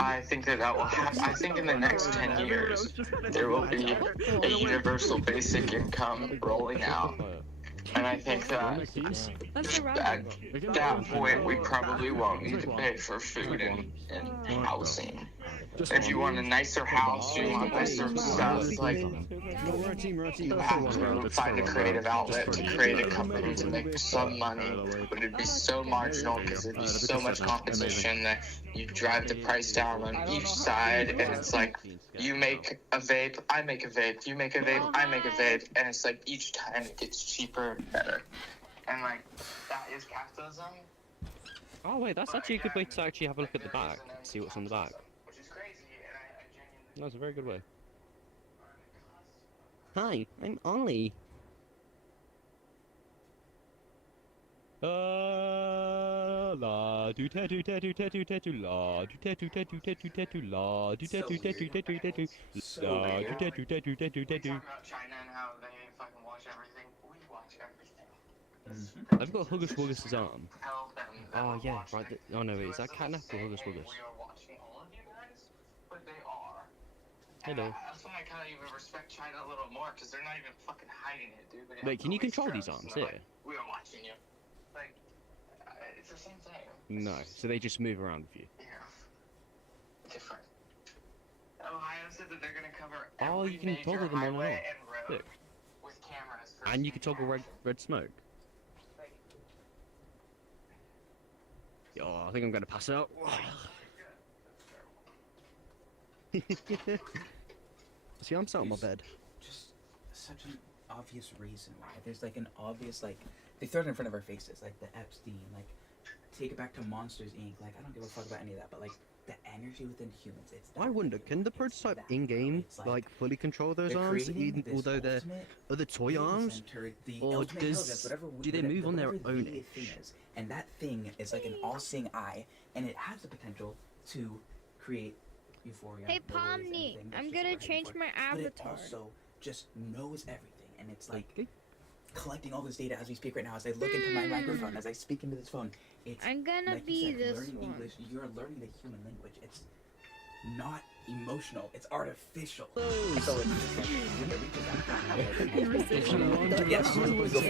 I think that will happen. I think in the next 10 years, there will be a universal basic income rolling out. And I think that at that point, we probably won't need to pay for food and housing. If you want a nicer house, you want nicer stuff, like, you have to find a creative outlet to create a company to make some money, but it'd be so marginal because it'd be so much competition that you drive the price down on each side, and it's like, you make a vape, I make a vape, you make a vape, I make a vape, and it's like each time it gets cheaper and better. And like, that is capitalism. Oh wait, that's actually a good way to actually have a look at the back, see what's on the back. Which is crazy, and I genuinely... That's a very good way. Hi, I'm Ollie. La do tattoo tattoo tattoo tattoo la do tattoo tattoo tattoo tattoo la do tattoo tattoo tattoo tattoo la do tattoo tattoo tattoo tattoo. Talk about China and how they fucking watch everything. We watch everything. I've got Huggus Wuggus' arm. Oh yeah, right. Oh no, wait, is that Catnap or Huggus Wuggus? We are watching all of you guys, but they are. Hello. That's why I kind of even respect China a little more, because they're not even fucking hiding it, dude. Wait, can you control these arms here? Like, we are watching you. Like, it's the same thing. No, so they just move around with you. Yeah. Different. Ohio said that they're gonna cover Oh, you can toggle them on and off. Look. With cameras. And you can toggle red smoke. Oh, I think I'm gonna pass out. See, I'm sat on my bed. Just such an obvious reason why. There's like an obvious, like, they throw it in front of our faces, like the Epstein, like, take it back to Monsters Inc. Like, I don't give a fuck about any of that, but like, the energy within humans, it's I wonder, can the prototype in-game, like, fully control those arms, even although they're other toy arms? Or do they move on their own? And that thing is like an all-seeing eye, and it has the potential to create euphoria. Hey Pomni, I'm gonna change my avatar. But it also just knows everything, and it's like collecting all this data as we speak right now. As I look into my microphone, as I speak into this phone, it's I'm gonna like be this learning one. English. You're learning the human language. It's not emotional. It's artificial. So it's just like, when it reaches that yes, we go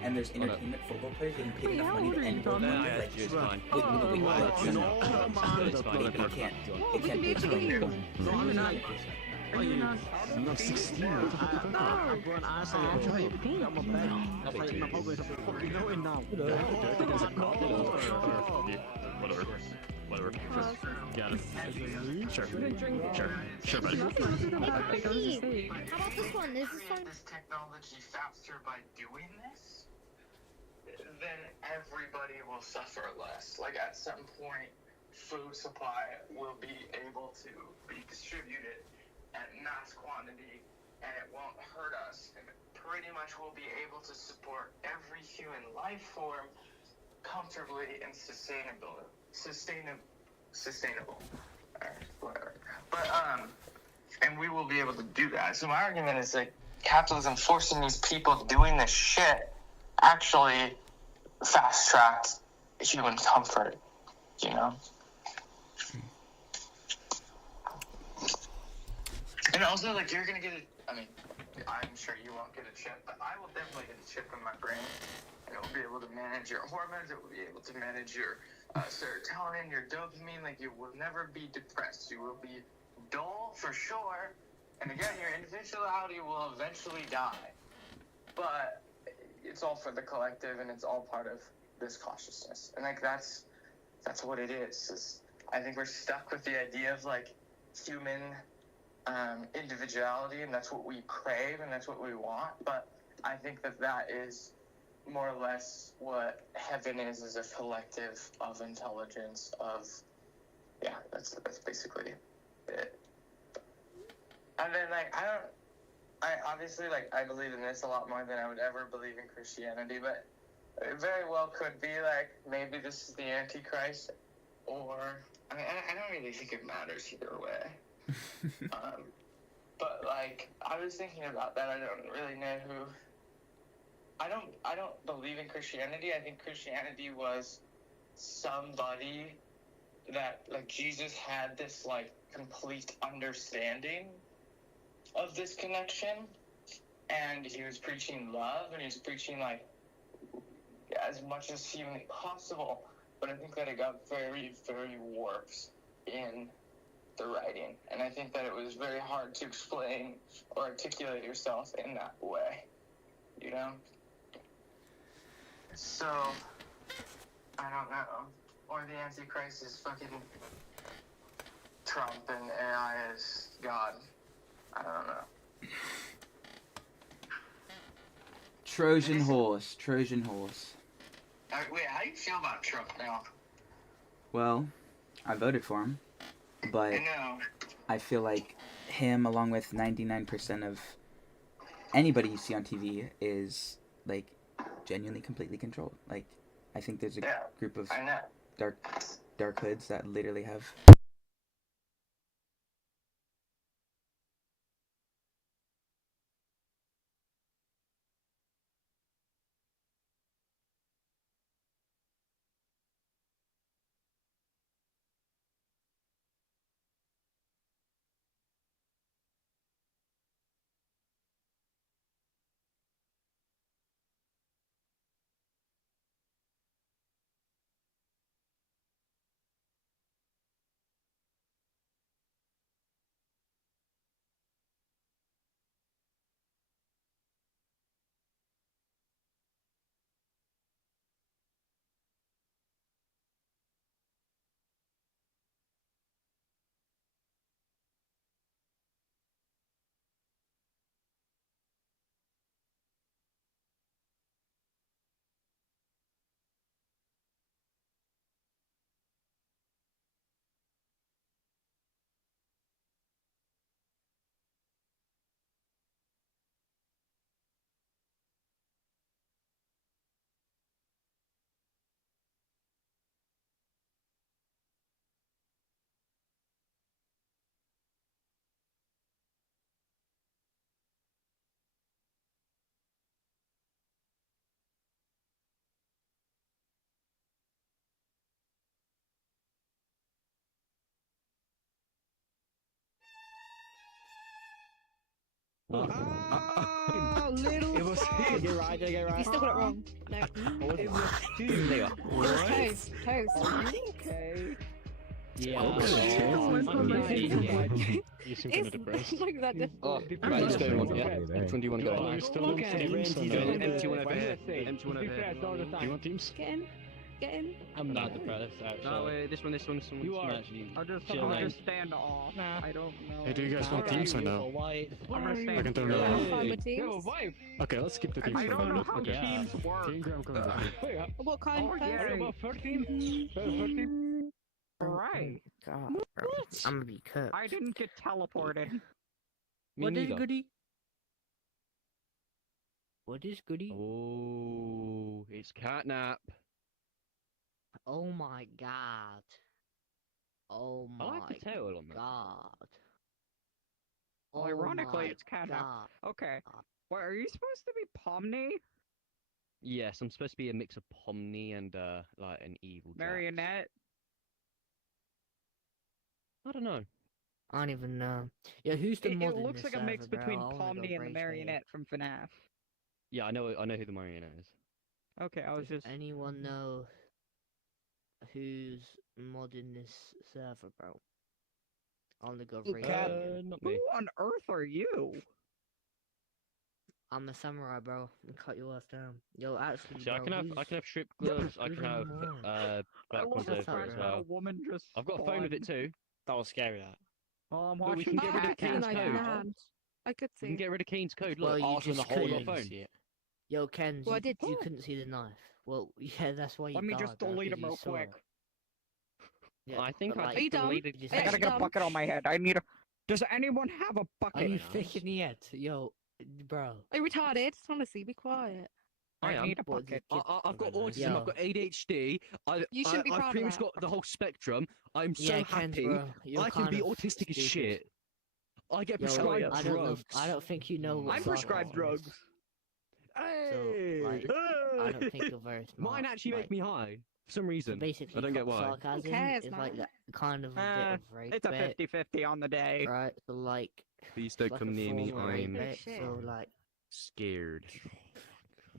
and there's entertainment football players getting paid enough money to end world hunger. Like, it can't be explained. I'm not 16. Whatever. Got it. Sure, buddy. How about this one? Is this one? This technology faster by doing this, then everybody will suffer less. Like, at some point, food supply will be able to be distributed at mass quantity, and it won't hurt us, and pretty much we'll be able to support every human life form comfortably and sustainably. sustainable or whatever. But and we will be able to do that. So my argument is like capitalism forcing these people doing this shit actually fast tracked human comfort, you know? And also, like, you're gonna get I mean, I'm sure you won't get a chip, but I will definitely get a chip in my brain. And it will be able to manage your hormones, it will be able to manage your serotonin, your dopamine. Like, you will never be depressed. You will be dull for sure. And again, your individuality will eventually die. But it's all for the collective, and it's all part of this consciousness. And, like, that's what it is. I think we're stuck with the idea of, like, human individuality, and that's what we crave, and that's what we want. But I think that is more or less what heaven is a collective of intelligence, that's basically it. And then, like, I obviously, like, I believe in this a lot more than I would ever believe in Christianity, but it very well could be, like, maybe this is the Antichrist, or, I mean, I don't really think it matters either way. But, like, I was thinking about that. I don't really know who. I don't believe in Christianity. I think Christianity was somebody that, like, Jesus had this, like, complete understanding of this connection, and he was preaching love, and he was preaching, like, as much as humanly possible. But I think that it got very, very warped in the writing, and I think that it was very hard to explain or articulate yourself in that way, you know? So, I don't know. Or the Antichrist is fucking Trump and AI is God. I don't know. Trojan horse. Wait, how do you feel about Trump now? Well, I voted for him, but I know. I feel like him, along with 99% of anybody you see on TV, is, like, genuinely completely controlled. Like, I think there's a group of dark hoods that literally have Oh, little It was fuck. him. Get right, get right. You still got it wrong. No. It was him. There you are. It was toast. Toast. Okay. Yeah. Oh, You seem kind of depressed. It's like that difficult. Oh, right, let's go on. Yeah. Which one do you want to go on? You're still on teams or no? Empty one over here. Empty one over here. Do you want teams? Get in. Get in. I'm not depressed, actually. No, wait, this one. You are. Actually, I'll just stand off. Nah. I don't know. Hey, do you guys want teams or no? I'm gonna I stand can turn Yeah, I'm around. fine with teams. Okay, let's skip the teams I for don't now. know how Okay. teams work. Team Graham comes with me. What kind of person? 13? Right. God, bro. I'm gonna be cooked. I didn't get teleported. Me neither. goody? What is goody? Oh, it's catnap. Oh my god. Oh I my like the tail on that. god. Well, Oh ironically, my it's Canada. god. Okay. What, are you supposed to be Pomni? Yes, I'm supposed to be a mix of Pomni and like an evil Jack. Marionette? I don't know. I don't even know. Yeah, who's the mod It in looks this like a mix server, bro? between I wanna go Pomni and the rage bait. Marionette from FNAF. Yeah, I know who the marionette is. Okay, I was Does just... anyone know who's modding this server, bro? I wanna go rage bait. Not Who me. on earth are you? I'm a samurai, bro. And cut your ass down. Yo, actually, See, bro, I can have strip gloves. I who's can have on the I black love ones the Shut up, over it fact as bro. that a well. woman just I've got a phone with it too. That was scary, that. Oh, I'm But we watching can get rid of cat Kane's now. code. I could We can see. get rid of Kane's code. Well, Look, you Arthur in the just hole couldn't. got phone. See it. Yo, Ken, Well, I did you too. couldn't see the knife. Well, yeah, that's why you Let me died, just bro, delete 'cause him you real saw quick. it. Yeah, I think but, I like, Are you just dumb? deleted. just I gotta actually get a dumb? bucket on my head. I need a... Does anyone have a Are bucket? you thinking yet? Yo, bro. Are you retarded? Honestly, be quiet. I am. need a What, bucket. I've got autism. Yo. I've got ADHD. You shouldn't be I've proud pretty of much that. got the whole spectrum. I'm so Yeah, Ken's, happy. bro. You're I can kind be of autistic as stupid. shit. I get Yo, prescribed I don't know. drugs. I don't think you know what I'm prescribed sarcasm is. drugs. Hey! like, I don't think you're very smart. Mine actually like, make me high for some so reason. basically, I don't get why. sarcasm cares, is man? like that kind of a bit of rape It's a bait, 50-50 on the day. right? So like, Please don't it's like come a near me. form of rape I'm bait, shit. so like, scared.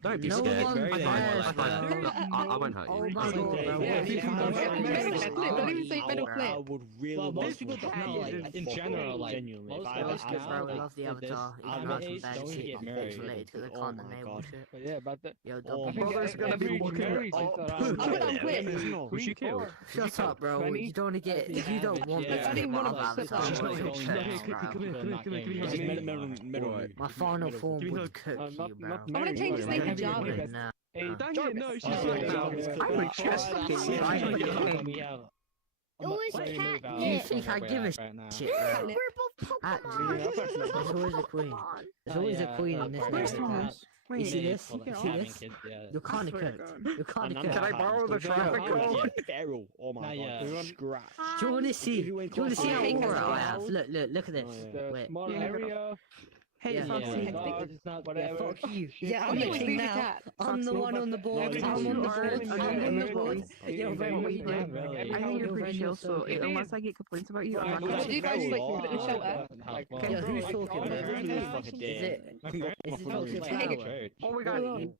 Don't be no scared. one I cares, won't bro. I won't hurt Oh you. my god, bro. Yeah, What if you yeah, don't yeah, get yeah, this? yeah, don't even say middle I clip. would really Well, love most people to don't Cat know, is like, in insane. general, like, Genuinely, if most I people was That's good, asked, bro. like, Love the if this avatar. Even anime though some age, bad don't shit get that's married. related to the Oh content my enable god. shit. But yeah, but the, Yo, Oh double my brother's god. gonna be every looking marriage, up. I thought I was I'm gonna quit. Was she killed? Shut up, bro. 20? You don't want to get. If you don't want me Yeah. to I get don't my even wanna avatar, sit She's down. what not it going takes, down. bro. Just middle. My final form would cook you, bro. I'm gonna change his name to Jarvis. Nah. Dang it, no, she's Oh, like yeah, now. yeah. I would chest fucking you. I I'm would- fucking- We have Oh, it's let's move catnip. out You from think where I we're give a at right now. shit, bro? We're both Pokemon. There's always a queen. There's always a queen in this Where's game. Thomas? You see this? Hold on, You he's see having this? kids, yeah. You're kind of I swear to cooked. God. You're kind of I'm cooked. Can I not borrow the having traffic kids. cone? Feral. Oh my Nah, god. yeah. We run scratch. Do you want to see? Do you want to see how Oh, aura I yeah. have? Look at this. The Wait. small Yeah. area. Hey, Yeah. Foxy. Yeah, dog, it's not Yeah, whatever. fuck you. Shit. Yeah, I'm I'm the gonna king leave now. cat. I'm the one on the board. Yeah, I'm on the you board. are. I'm on the board. You Yo, are. bro, what you doing? Not really. I think you're pretty chill, so It is. unless I get complaints about you, I'm not Well, gonna. I Do you guys know like a put it in the lot. shelter? Like, Yeah, who's like, talking, all bro? the Is fucking it? day. Is it talking Hey, power? Oh my god.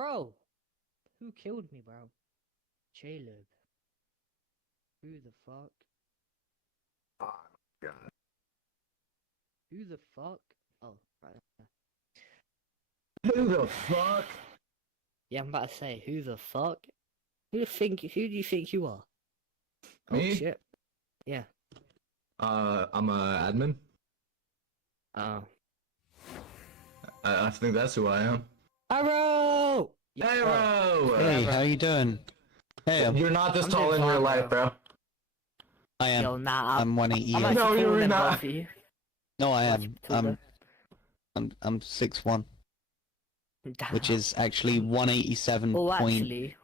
Bro! Who killed me, bro? Ch1ll. Who the fuck? Oh, God. Who the fuck? Oh, right. Who the fuck? Yeah, I'm about to say, who the fuck? Who do you think you are? Me? Oh shit. Yeah. I'm a admin. Oh. I think that's who I am. Arrow! Arrow! Hey, how you doing? Hey, You're not this I'm tall doing in real fine, life, bro. I am. Yo, nah, I'm 188. I'm actually No, taller you're than not. both of you. No, I am. taller. I'm 6'1", Damn. which is actually 187. Oh, actually.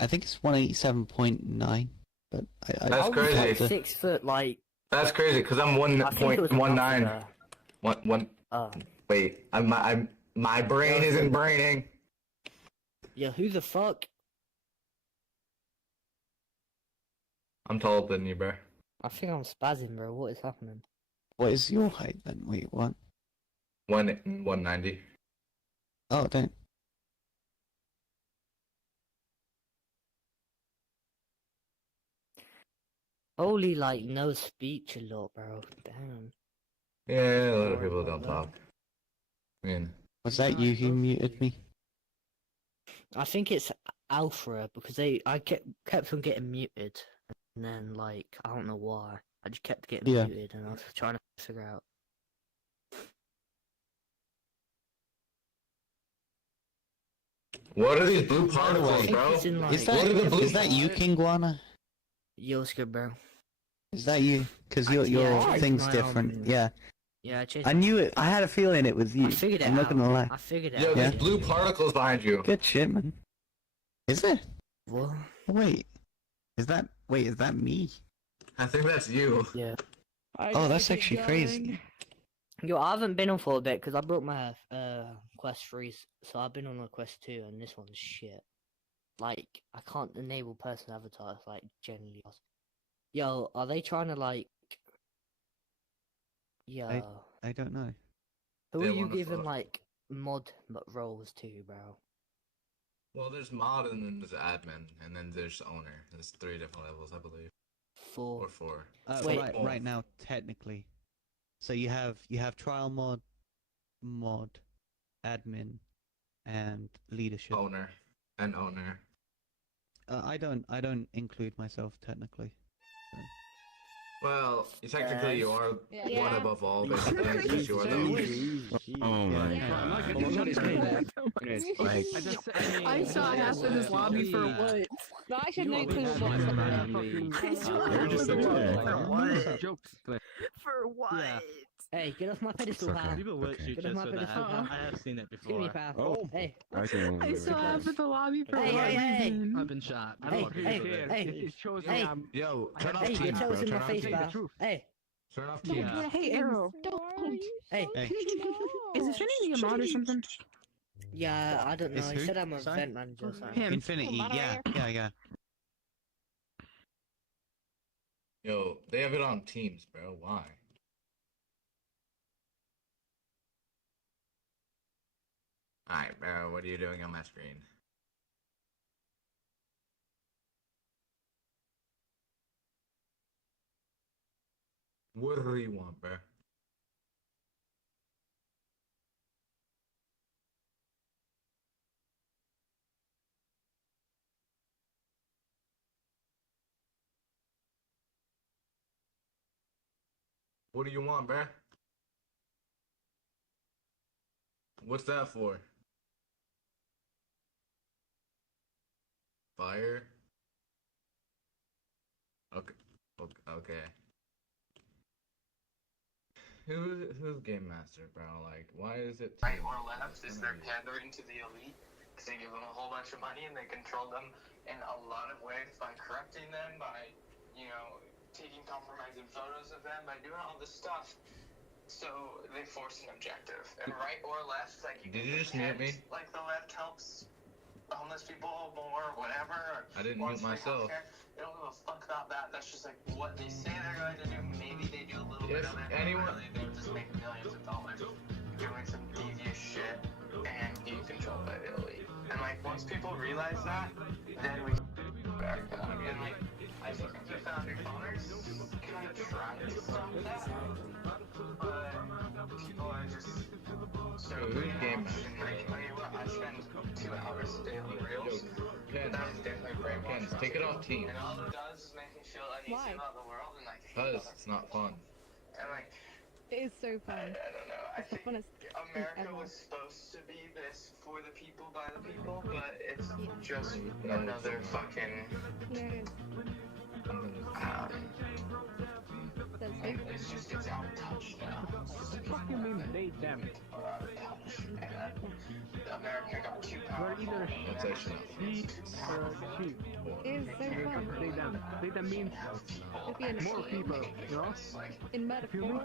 I think it's 187.9. But That's I was crazy. like 6 foot, like. That's crazy, cause I'm I think it was 1.19. One. Oh. Wait, my brain isn't braining. Yeah, who the fuck? I'm taller than you, bro. I think I'm spazzing, bro. What is happening? what is your height then? Wait, what? 190. Oh, don't. Holy, like, no speech a lot, bro. Damn. Yeah, a lot of people don't talk. I mean, Was that you who muted me? I think it's Alpha because I kept on getting muted, and then like I don't know why. I just kept getting Yeah. muted, and I was trying to figure out. what are these blue By the particles, way, bro? It's in, like, Is that, What are the blue is that you, King Guana? Yo, it's good, bro. Is that you? Because your Yeah, thing's my different. arm. Yeah. Yeah, I changed. I knew it. I had a feeling it was you. I figured it I'm not out. gonna lie. I figured it Yo, out. there's Yeah. blue particles behind you. Good shit, man. Is there? What? Wait. Is that me? I think that's you. Yeah. Oh, that's actually crazy. Yo, I haven't been on for a bit because I broke my quest 3, so I've been on a quest 2, and this one's shit. Like, I can't enable person avatars, like, generally. Yo, are they trying to, like... Yo. I don't know. Who They are you wanna giving, fuck. like, mod roles to, bro? Well, there's mod and then there's admin and then there's owner. There's 3 different levels, I believe. 4. Or 4. Wait. Right now, technically. So you have trial mod, admin, and leadership. Owner. And owner. I don't include myself technically. Well, technically you are Yeah. one above all, basically, because you are the owner. Oh my god. I saw half of this lobby for what? No, I should know clue what You're just a For what? Hey, get off my pedestal, okay. pal. People work shoot Get off just my for that. pedestal, pal. I have seen it Give me, before. pal. Oh. Hey. I see one. I saw half of the lobby for Hey, what hey, hey. reason? I've been shot. I Hey, don't hey, agree with it. hey. It shows Hey. me Yo, turn off Hey, teams, you tell bro. us in Turn my off face, teams. pal. Hey. Turn off Yeah. teams. Hey, Arrow. Hey. Hey. Is Infinity a mod or something? Yeah, I don't know. Is He who? said I'm a Sorry? event manager or something. Him. Infinity. Yeah. Yo, they have it on teams, bro. Why? Alright, bro. What are you doing on my screen? What do you want, bro? What do you want, bruh? What's that for? Fire? Okay. Okay. Who's game master, bro? Like, why is it? Right or left is they're pandering to the elite because they give them a whole bunch of money and they control them in a lot of ways by corrupting them, by, you know, taking compromising photos of them, by doing all this stuff. So they force an objective. And right or left, like, you Did can you just mute pretend me? like the left helps homeless people more, whatever. Or I didn't wants mute free myself. healthcare. They don't give a fuck about that. That's just like what they say they're going to do. Maybe they do a little bit of it. But really, they're just making millions of dollars doing some devious shit and being controlled by the elite. And like like once people realize that, then we back on again. Like I think the founder founders kind of tried to stop that, but people are just so game. Like I spend 2 hours a day on Reels. Ken, That is definitely brainwashing. Ken, take it off team. And all it does is make me feel uneasy about the world and like. Cause it's not fun. And like. It is so fun. I don't know. I It's the think funnest America ever. was supposed to be this for the people by the people, but it's just another fucking. Yeah. It's just it's out of touch now. What the fuck you mean they them? America got too We're powerful. either That's actually he or she. It is so fun. They them. They them means If you're in a more team, people, you know? in metaphor.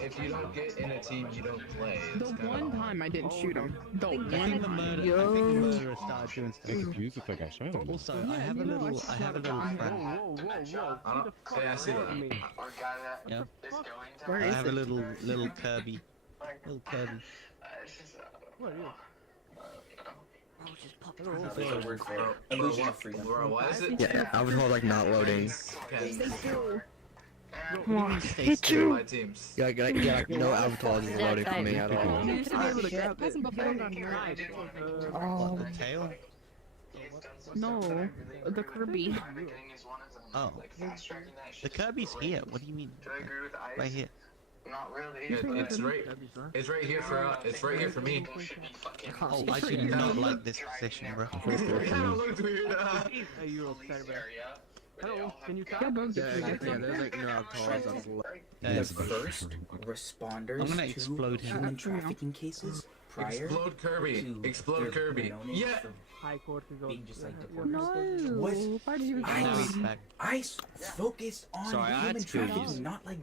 If you don't get in a team, you don't play. The It's kinda one time I didn't shoot him. The I think one the murder. Yo. I think the murderer started doing stuff. Make music like I show. Also, I have a little friend. Whoa. I don't. Yeah, I see that. Or guy that Yeah. is going to. Where I is have it? a little Kirby. Little Kirby. It's just, What are you? Oh, just pop it Bro, off. bro, why is it? Yeah, I was like not loading. Ken, Hit you. my teams. Yeah, like no avatars is loading for me at all. You used to be able to grab it. What, the tail? No, the Kirby. Oh. The Kirby's here. What do you mean? Right here. Not really. Yeah, it's right here for it's right here for me. Oh, I do not like this position, bro. That looked weird. Hey, Euro server. Hello, can you talk? Yeah, bro. Yeah, there's like no avatars on the left. Guys, The first responders I'm gonna to explode him. human trafficking cases prior Explode Kirby. to Explode their Kirby. known Yeah. for High cortisol. being just like No. deported. What? Why did you Now he's back. I focused on Sorry, I had human to kill you. trafficking, not like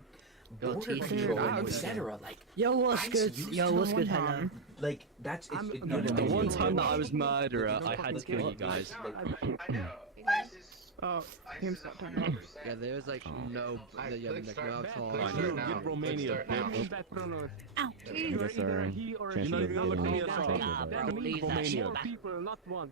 Your border teeth control, are out. etc. Like, Yo, what's ICE good? used Yo, to what's know good? one Hello. time. Like, that's no, The one time that I was murderer, I had to kill you guys. Oh, him stop turning off. Yeah, there's like no Click avatars. start Romania, now. That pronoun. Ow. You are either a he or a she. You're not even gonna look at me That as trouble, means- bro. that means Leave that shit more back. people, not one.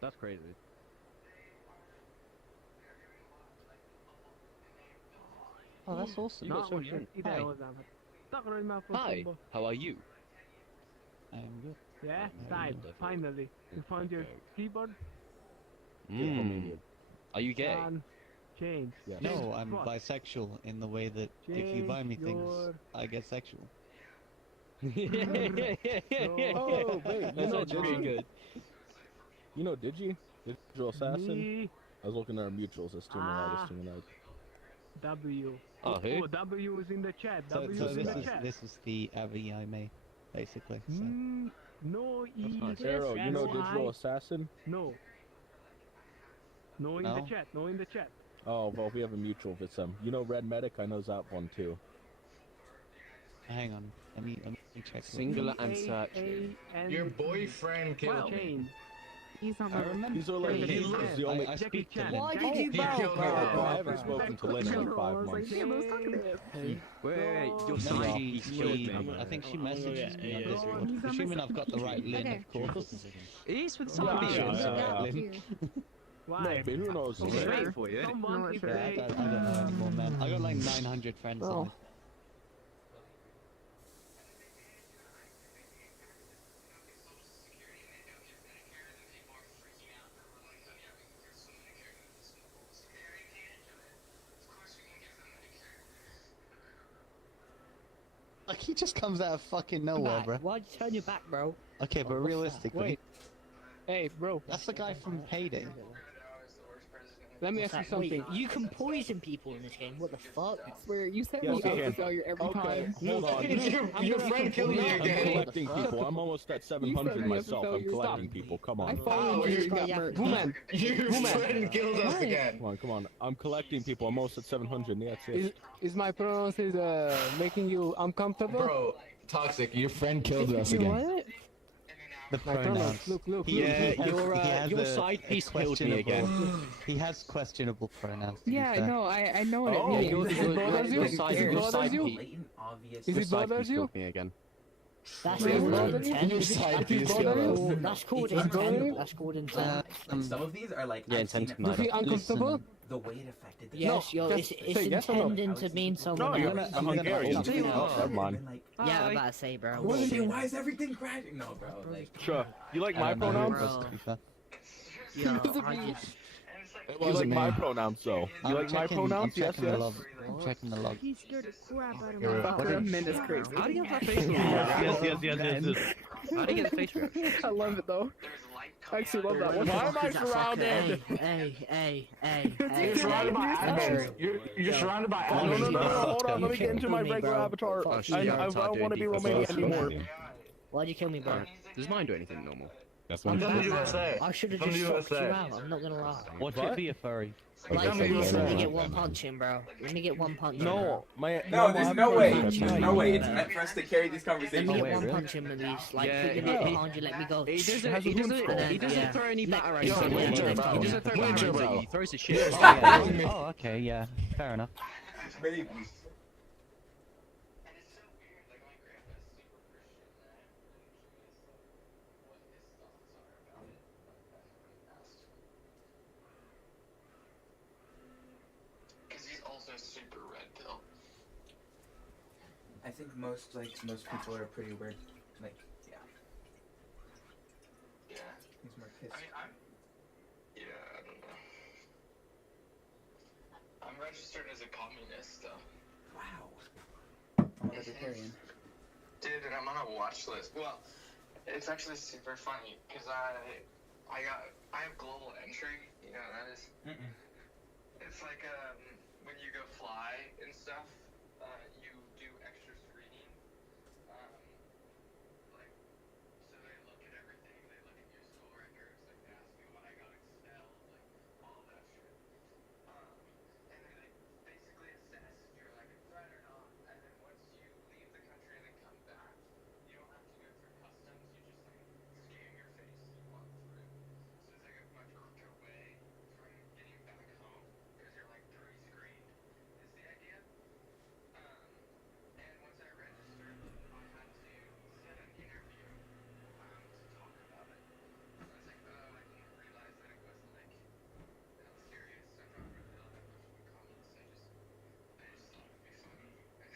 That's crazy. Oh, that's awesome. You got so much fun. Hi. Hi. How are you? I am good. Yeah, time. Finally. You found your keyboard? Are you gay? Change. No, I'm bisexual in the way that if you buy me things, I get sexual. Oh, wait, that's actually pretty good. You know Digi? Digital Assassin? I was looking at our mutuals. That's too many. W. Oh, who? Oh, W is in the chat. So, W so is in this the is chat. this is the Avi I made, basically. So. No E. Arrow, you know no Digital I. Assassin? No. No in the No? chat. No in the chat. Oh, well, we have a mutual if it's you know Red Medic? I know that one too. Hang on, let me check. Singular and search. Your boyfriend killed me. He's not I remember. He's only He he's looks- the only. I speak to Lynn. Why did He you killed me. I haven't spoken to Lynn in like 5 months. Wait, you're saying he killed me. I think she messages me on Discord. Assuming I've got the right Lynn, of course. He's with Yeah, some Lynn. Why? No, but who knows? Okay. Straight for you, innit? Someone if I they... don't know anymore, man. I got like 900 friends on it. Like he just comes out of fucking nowhere, bro. Why'd you turn your back, bro? Okay, but realistically, Wait. Hey, bro. that's the guy from Payday. Let me ask you something. Wait, you can poison people in this game. What the fuck? Where you set Yes, me you up can. for failure every time. Hold on. Your friend killed me I'm again. collecting people. I'm almost at 700 myself. I'm collecting people. Come I on. followed you and got murked. Woman. Your friend killed us again. Come on. I'm collecting people. I'm almost at 700. Yeah, that's it. Is my pronouns making you uncomfortable? Bro, Toxic, your friend killed us again. What? The pronouns. Look. Yeah, he has your a side piece killed me again. He has questionable pronouns. to be Yeah, fair. no, I know what Oh, it means. your side piece. Is it bothers you? killed me again. That's Is it called bothering you? intent. Your side piece Is it killed bothering us. you? That's called Is it bothering intent. you? That's called intent. Some of these are like Yeah, I've seen intent it to Do you murder. feel uncomfortable? the way it affected the Yes, No, it's just say yes or no. intending to mean someone No, you're else. a Hungarian. Something Oh, else. never mind. Yeah, I'm about to say, bro. What is it? Why is everything crashing? No, bro. Like, Sure. You like my I don't know, pronouns? to be fair. Yo, I just... You like my pronouns, though. You like my pronouns? I'm Yes, checking the yes. log. I'm checking the log. He scared the crap out of me. Fucker, men is crazy. How do you have that face? Yes. How do you get a face reaction? I love it though. I actually love that one. Why am I surrounded? Hey. You're surrounded by admins. You're surrounded by admins. No, hold on. Let me get into my regular avatar. I don't want to be Romanian anymore. Why'd you kill me, bro? Does mine do anything normal? that's I'm one. gonna- USA. I should have From just the fucked you USA. out, I'm not gonna lie. Watch it be a furry. Like, From the please, let me USA. get one punch in, bro. Let me get one punch in. No, my No, there's no way. There's no way. It's Yeah. meant for us to carry this Let conversation. me get wait, one really? punch in at least. Like, Yeah, put your neck behind you, let me go. He doesn't Yeah. throw any batarang. Yo, He Winter, doesn't throw Winter, batarangs bro. at you. He throws his shit. Oh, okay, yeah, fair enough. Maybe. Because he's also super red pill. I think most people are pretty weird. Like, yeah. Yeah. He's more pissed. I don't know. I'm registered as a communist, though. Wow. I'm a libertarian. Dude, and I'm on a watch list. Well, it's actually super funny, because I have global entry, you know what that is? It's like, when you go fly and stuff, you do extra screening. Like, so they look at everything, they look at your school records, like, they ask you what I got expelled, like, all that shit. And then they basically assess if you're, like, a threat or not, and then once you leave the country and then come back, you don't have to go through customs, you just, like, scan your face and you walk through. So it's, like, a much quicker way from getting back home, because you're, like, pre-screened, is the idea. And once I registered, I had to set an interview, to talk about it. I was like, oh, I didn't realize that it wasn't, like, that serious. I'm not really all that much of a communist. I just thought it'd be funny. Like,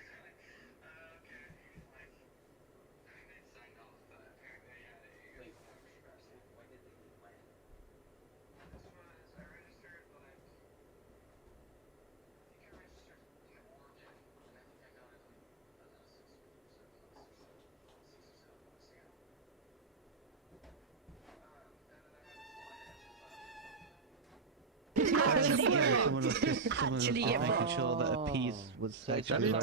okay, like, I mean, they signed off, but apparently they had a controversy. When did they do when? This was, I registered, like, I think I registered in Oregon, and I think I got it, like, 6 or 7 months ago. Someone was making sure that a piece was sexually Find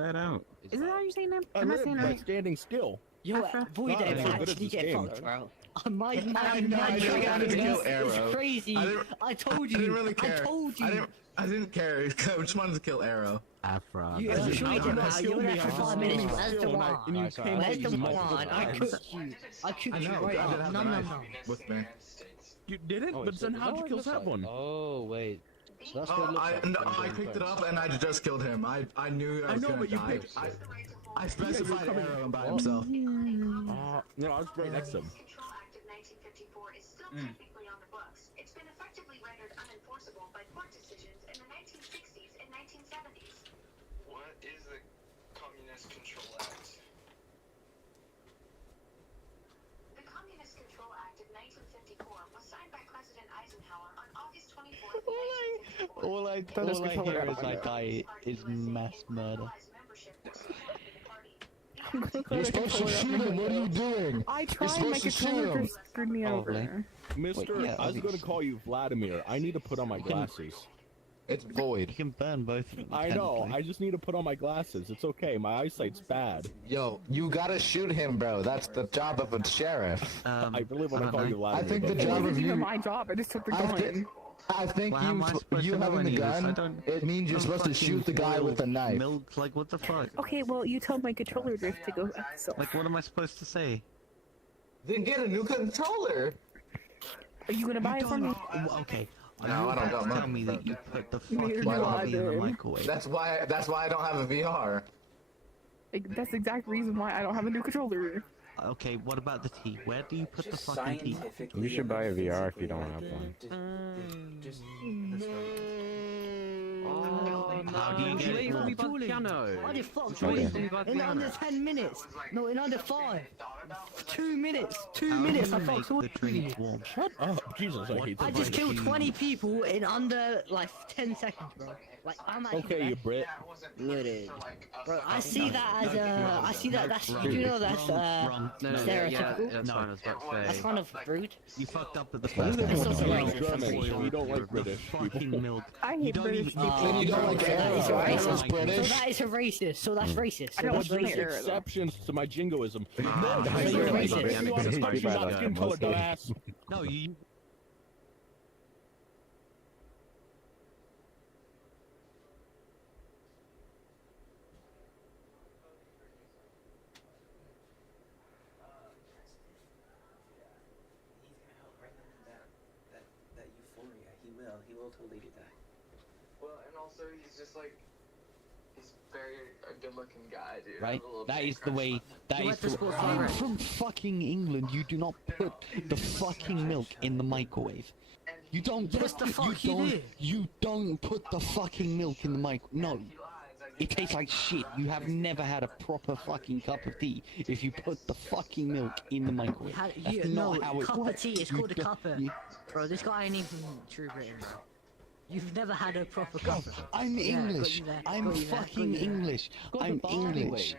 that out. Is that how you're saying that? Am I saying that By right? standing still. Yo, boy, God, Dave, I'm so good at actually this get game. fucked, bro. My I wanted to kill Arrow. It's crazy. I told you. I didn't really care. I told you. I didn't care. I just wanted to kill Arrow. Afro. You I sure did you not you kill were me. there for 5 minutes. Where's the wine? And you came Where's the multiple wine? I times. cooked you. I cooked I you know. right I did up. have No, the no, knife no. with me. You didn't? But then how'd you kill that one? Oh, wait. So that's what it Oh, looks like. no, I picked it up and I just killed him. I knew I was gonna die. I specified Arrow by himself. No, I was right next to him. Technically on the books. It's been effectively rendered unenforceable by court decisions in the 1960s and 1970s. What is the Communist Control Act? The Communist Control Act of 1954 was signed by President Eisenhower on August 24th, 1954. All I hear as I die is mass murder. You're supposed to shoot him. What are you doing? I You're tried, my supposed to shoot controller him. screwed me over. Mister, Wait, yeah, I was gonna call you Vladimir. I need to put on my glasses. It's void. You can burn both of them. I know. technically. I just need to put on my glasses. It's okay. My eyesight's bad. Yo, you gotta shoot him, bro. That's the job of a sheriff. I really want to call you Vladimir. I think the but- job It of wasn't you. even my job, I just took the I gun. I think Well, how am I supposed you to know having the any of this? I gun, don't- it means you're no supposed to fucking shoot the guy with the oil, knife. Milk, like what the fuck? Okay, well, you told my controller drift to go F itself. Like what am I supposed to say? Then get a new controller! Are you gonna buy it from me? Okay. Are No, you I don't about got to tell money. me that you put the Neither fucking do I, coffee in the then. microwave? That's why I don't have a VR. Like, that's the exact reason why I don't have a new controller. Okay, what about the tea? Where do you put the fucking tea? You should buy a VR if you don't have one. How do you get it? Why the fuck? Okay. In under 10 minutes. No, in under 5. 2 minutes. 2 How do minutes. you I make fucked the all drinks warm? Shut up, Jesus! I hate I this. just killed 20 people in under like 10 seconds, bro. Like I'm actually Okay, you Brit. Bro, I see that as I see that that's you know that's stereotypical. No, I was about to That's say. kind of rude. You fucked up at the Why first do they That's want also to racist, speak I'm pretty German? sure. We don't like The British fucking people. milk. I You hate don't British even. people. Then you don't like So that is Arrow. racist. Arrow's So British. that is a racist. So that's racist. I So don't that's like racist. Arrow, though. Exceptions to my jingoism. that's You're racist. racist. You want to punch you not skin color, dumbass. No, you. That euphoria. He will totally do that. Well, and also he's just like, he's very a good-looking guy, dude. Right? A little That bit is the way. That You is went to the school way. for I'm it. from fucking England. You do not put the fucking milk in the microwave. You don't. Yes, the fuck you do. You don't put the fucking milk in the mic. No. It tastes like shit. You have never had a proper fucking cup of tea if you put the fucking milk in the microwave. That's not how it cup works. of tea is You called a don't- cuppa. you- Bro, this guy ain't even true Britain, bro. You've never had a proper cuppa. I'm Yeah, got English. you there, I'm got you there, fucking got you there. English. I'm English.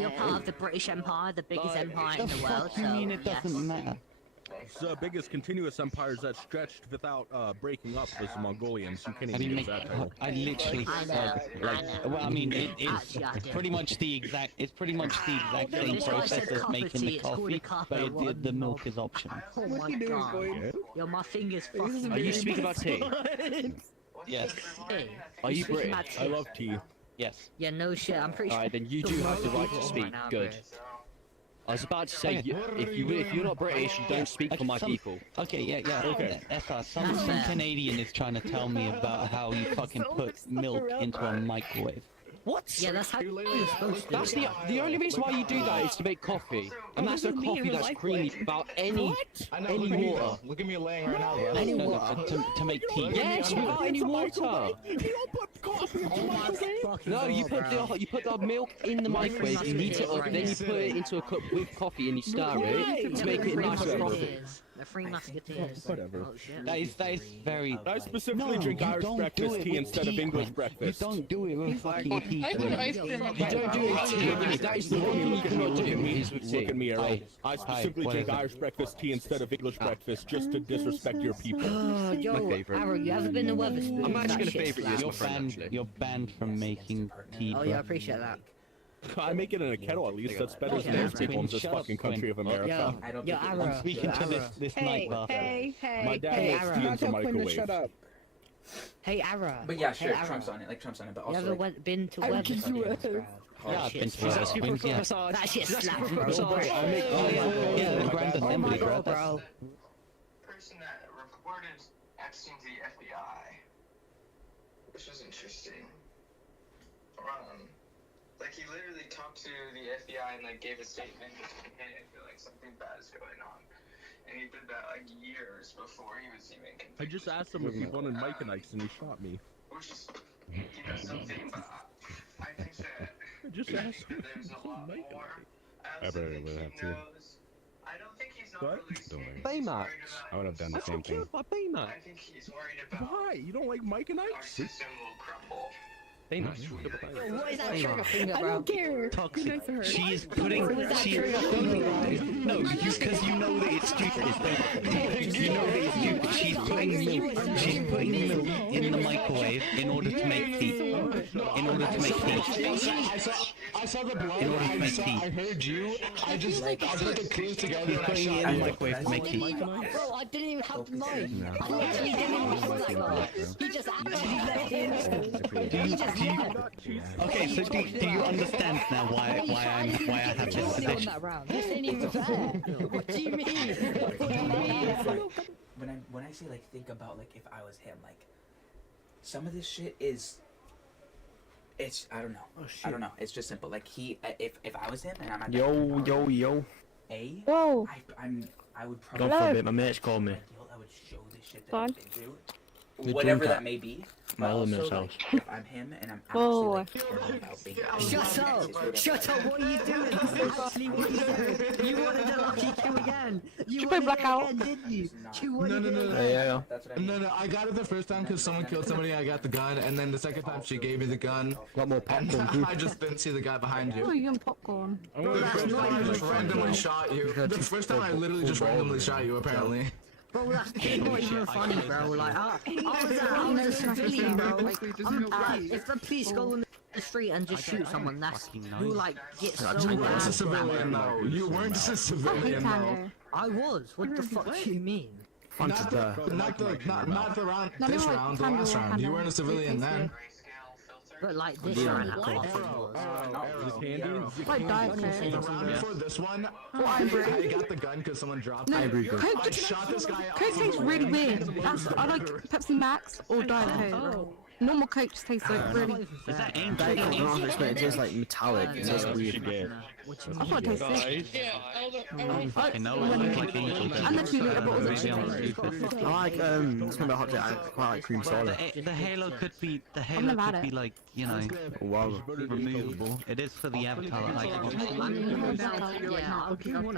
You're part of the British Empire, the biggest empire The in the world. fuck you So mean it yes. doesn't matter? It's the biggest continuous empires that stretched without breaking up was the Mongolians. You can't I even didn't use make. that title. I literally I know, said, I like, know. well, I mean, it's Actually, I did. pretty much the exact. It's pretty much the exact No, same this guy said process as cup of making tea, the it's called a coffee, cuppa, but what the a milk knob. is optional. Oh my god. Yo, my finger's fucking. Are you speaking about tea? Yes. Hey, Are you speaking British? about I love tea. Yes. Yeah, no shit. I'm pretty sure. Alright, then you do have the right to speak. Good. I was about to say, Okay. if you're not British, you don't speak for my people. Okay, yeah. Okay. Some Canadian is trying to tell me about how you fucking put milk into a microwave. What? Yeah, that's how you're supposed to. That's the only reason why you do that is to make coffee, and that's a coffee that's creamy without any water. Look at me laying right now, bro. Any water to make tea. Yes, without any water. No, you put the milk in the microwave, you heat it up, then you put it into a cup with coffee and you stir it to make it nice and frothy. The Three Musketeers. Whatever. Oh, shit. That is very. I specifically drink you Irish don't breakfast do it tea with instead of tea, English man. breakfast. You don't do it with fucking tea. I put ice cream on You don't do it. That is the one thing you cannot do is with Look at tea. me, Arrow. Hi. I specifically Hi, drink whatever. Irish breakfast tea instead of English breakfast just to disrespect your people. Yo, My favourite. Arrow, you ever been to Weatherspoon? I'm actually That gonna shit's favourite you as slap. my friend, actually. You're banned from making tea. Oh bro. yeah, I appreciate that. I make it in a kettle at least. That's better than Yeah, most people in Quinn, this shut up, fucking Quinn. country of America. Yo, Arrow. I'm speaking to Arrow. this Hey, night bar. hey, My dad hey, makes Arrow. tea Don't into tell Quinn to microwave. shut up. Hey, Arrow. But yeah, Hey, sure, Arrow. Trump's on it, but You also ever been to I would Weatherspoon? kick you ass. bro? Yeah, I've been to He's asking for a Weatherspoons, foot yeah. massage. That shit He's asking slaps, for a bro. foot massage. Yeah, the Grand Oh my Assembly, bro. god, bro. person that reported Epstein to the FBI, which was interesting. Like he literally talked to the FBI and like gave a statement, hey, I feel like something bad is going on, and he did that like years before he was even convicted. I just asked him if he wanted Mike and Ike's and he shot me. Which is, something, but I think that I just asked him if there's he a lot wanted Mike and more. Ike. I also think he knows. I don't think he's not What? really Baymax. I would have done the I same got thing. killed by Baymax. I think he's worried about Why? You don't like Mike and our Ike? system will crumble. Baymax. What is that trigger finger, I bro? don't care. Toxic. Be nice to her. She is putting. What was that She trigger finger, bro? no, because you know that it's stupid. You know that it's stupid. She's putting putting milk in the microwave in order to make tea. In order to make tea. I saw the blood. In order to make tea. I heard you. I put the clues together. He's putting it in the microwave to make tea. Bro, I didn't even have the knife. I literally didn't even have that guy. He just actually let him. He just left. Okay, so do you understand now why I have this position? This ain't even fair. What do you mean? What do you mean? When I say like think about like if I was him, like some of this shit is I don't know. I don't know. It's just simple. Like if I was him and I'm at Yo. Whoa. I would probably Gone for a bit, my mate's called me. I would show this shit that Fine. I've been through. Whatever that may be. My But element's also, house. like, if I'm him and I'm actually Whoa. like caring about being Shut up! Shut up! What are you doing? That's actually what you doing. You wanted a lucky kill again. You play wanted it Blackout? again, didn't you? You wanted it No. again. Yeah. That's what I mean. No, I got it the first time because someone killed somebody. I got the gun, and then the second time she gave me the gun. Got more And popcorn. I just didn't see the guy behind Oh, you. you and popcorn. The first time I just randomly shot you. The first time I literally just randomly shot you. Apparently. Bro, that's not even funny, bro. Like, I was a civilian, bro. If the police go on the street and just shoot someone, that's who like gets so You weren't a mad. civilian though. You weren't a civilian though. I was. What the fuck do you mean? Not the round. This round, the last round. You weren't a civilian then. But like this round, I was. Like Diet Coke. The round before this one, Oh, I got the gun because someone dropped it. I shot this guy. Coke tastes really weird. I like Pepsi Max or Diet Coke. Normal Coke just tastes like really. Is that Diet Coke, I don't know, it tastes like metallic. It tastes weird. I thought it tasted. fucking know it looks like angel dust. And the 2 litre bottles of Maybe I'm shit. stupid. I like, it's not about hot I quite like cream soda. The Halo could be never had it. like, you know, Wow. removable. It is for the avatar that I can Yeah, I'll keep on Yeah,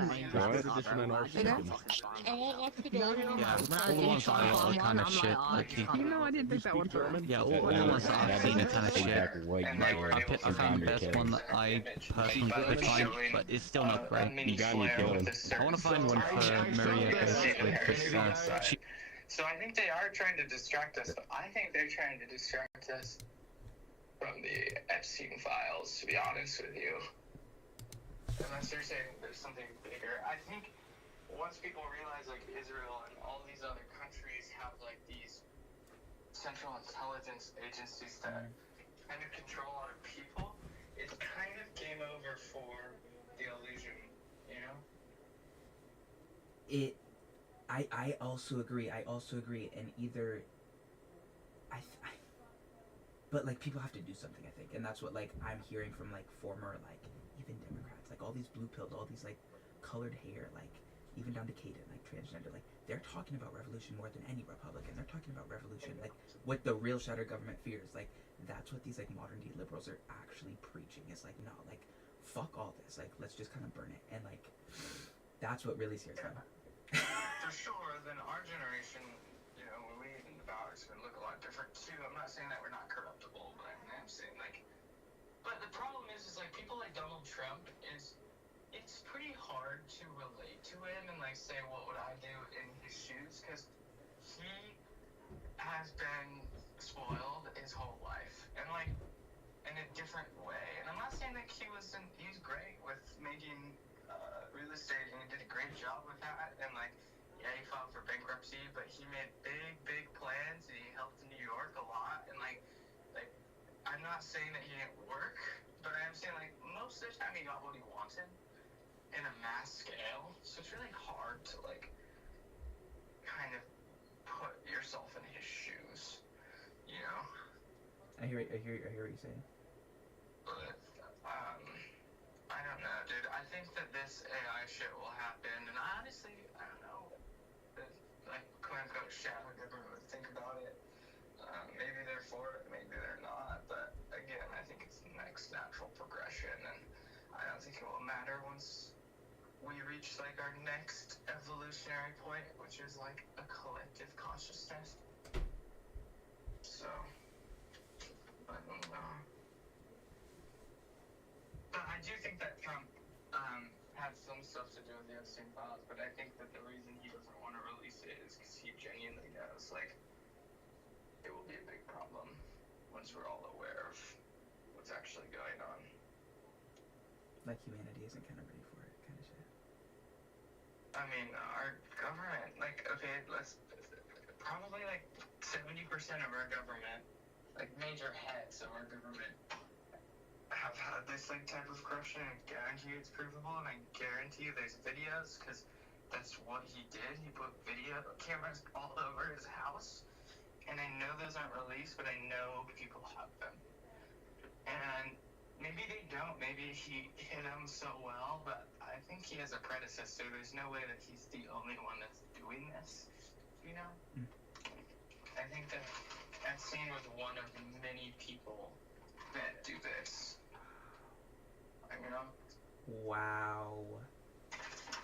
all the ones that I got are kind of shit. Like, You know, I didn't think that one through. yeah, all the ones that I've seen are kind of shit. Like, I found the best one that I personally could find, but it's still not great. I want to find one for Maria because So I think they are trying to distract us, but I think they're trying to distract us from the Epstein files, to be honest with you. Unless they're saying there's something bigger. I think once people realize, like, Israel and all these other countries have, like, these central intelligence agencies that kind of control other people, it's kind of game over for the illusion, you know? I also agree. And either but like people have to do something, I think, and that's what like I'm hearing from like former like even Democrats, like all these blue pilled, all these like colored hair, like even down to Kaden, like transgender, like they're talking about revolution more than any Republican. They're talking about revolution, like what the real shadow government fears. Like that's what these like modern day liberals are actually preaching. It's like no, like fuck all this. Like let's just kind of burn it, and like that's what really scares them. For sure, then our generation, you know, when we get into power, it's going to look a lot different too. I'm not saying that we're not corruptible, but I'm saying like, but the problem is like people like Donald Trump it's pretty hard to relate to him and like say what would I do in his shoes, because he has been spoiled his whole life and like in a different way. And I'm not saying that he's great with making real estate, and he did a great job with that, and like yeah, he filed for bankruptcy, but he made big plans and he helped New York a lot, and like I'm not saying that he didn't work, but I'm saying like most of the time he got what he wanted in a mass scale, so it's really hard to like kind of put yourself in his shoes, you know? I hear what you're saying. But I don't know, dude. I think that this AI shit will happen, and I honestly, I don't know. Like, quote-unquote shadow government would think about it. Maybe they're for it, maybe they're not. But again, I think it's the next natural progression, and I don't think it will matter once we reach like our next evolutionary point, which is like a collective consciousness. So, I don't know. But I do think that Trump had some stuff to do with the Epstein files, but I think that the reason he doesn't want to release it is because he genuinely knows, like, ones who are all aware of what's actually going on. Like humanity isn't kind of ready for it, kind of shit. I mean, our government, like, okay, probably like 70% of our government, like major heads of our government, have had this like type of corruption, and I guarantee it's provable, and I guarantee there's videos, because that's what he did. He put video cameras all over his house, and I know those aren't released, but I know people have them. And maybe they don't, maybe he hid them so well, but I think he has a predecessor. There's no way that he's the only one that's doing this, you know? I think that Epstein was one of many people that do this. You know? Wow.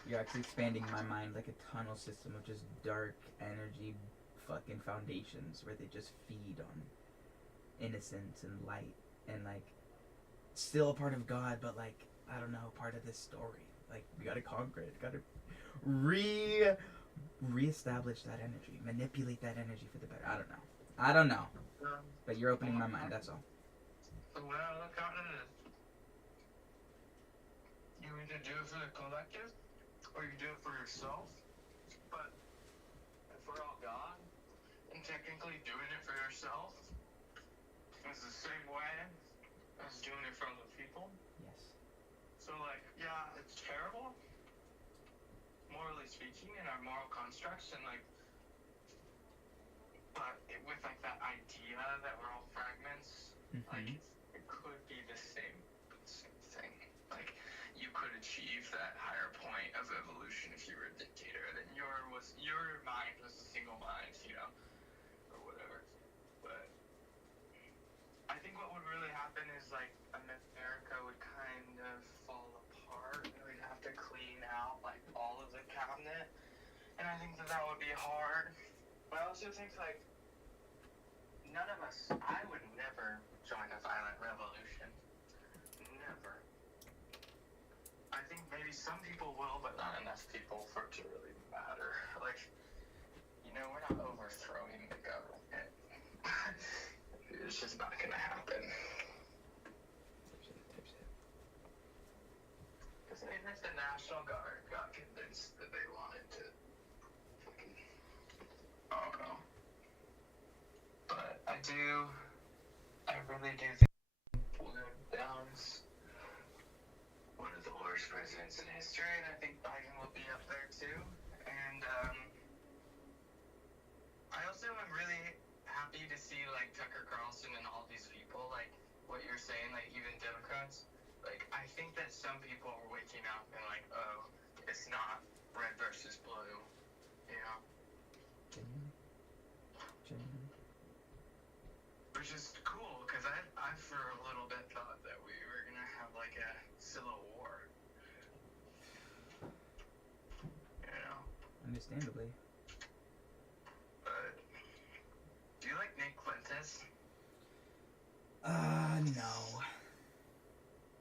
You're actually expanding my mind like a tunnel system of just dark energy fucking foundations where they just feed on innocence and light and like still a part of God, but like, I don't know, part of this story. Like, we gotta conquer it, gotta re-establish that energy, manipulate that energy for the better. I don't know. But you're opening my mind, that's all. So when I look out at it, you either do it for the collective, or you do it for yourself. But if we're all God, and technically doing it for yourself is the same way as doing it for other people. Yes. So like, yeah, it's terrible, morally speaking, in our moral constructs, and like, but with like that idea that we're all fragments, like it could be the same thing. Like, you could achieve that higher point of evolution if you were a dictator, then your mind was a single mind, you know, or whatever. But I think what would really happen is like America would kind of fall apart, and we'd have to clean out like all of the cabinet, and I think that would be hard. But I also think like none of us, I would never join a violent revolution. Never. I think maybe some people will, but not enough people for it to really matter. Like, you know, we're not overthrowing the government. It's just not gonna happen. Because I mean, if the National Guard got convinced that they wanted to fucking, I don't know. But I really do think William Downs one of the worst presidents in history, and I think Biden will be up there too. And I also am really happy to see like Tucker Carlson and all these people, like what you're saying, like even Democrats. Like, I think that some people are waking up and like, oh, it's not red versus blue, you know? Genuinely. Which is cool, because I for a little bit thought that we were gonna have like a civil war. You know? Understandably. But do you like Nick Fuentes? No.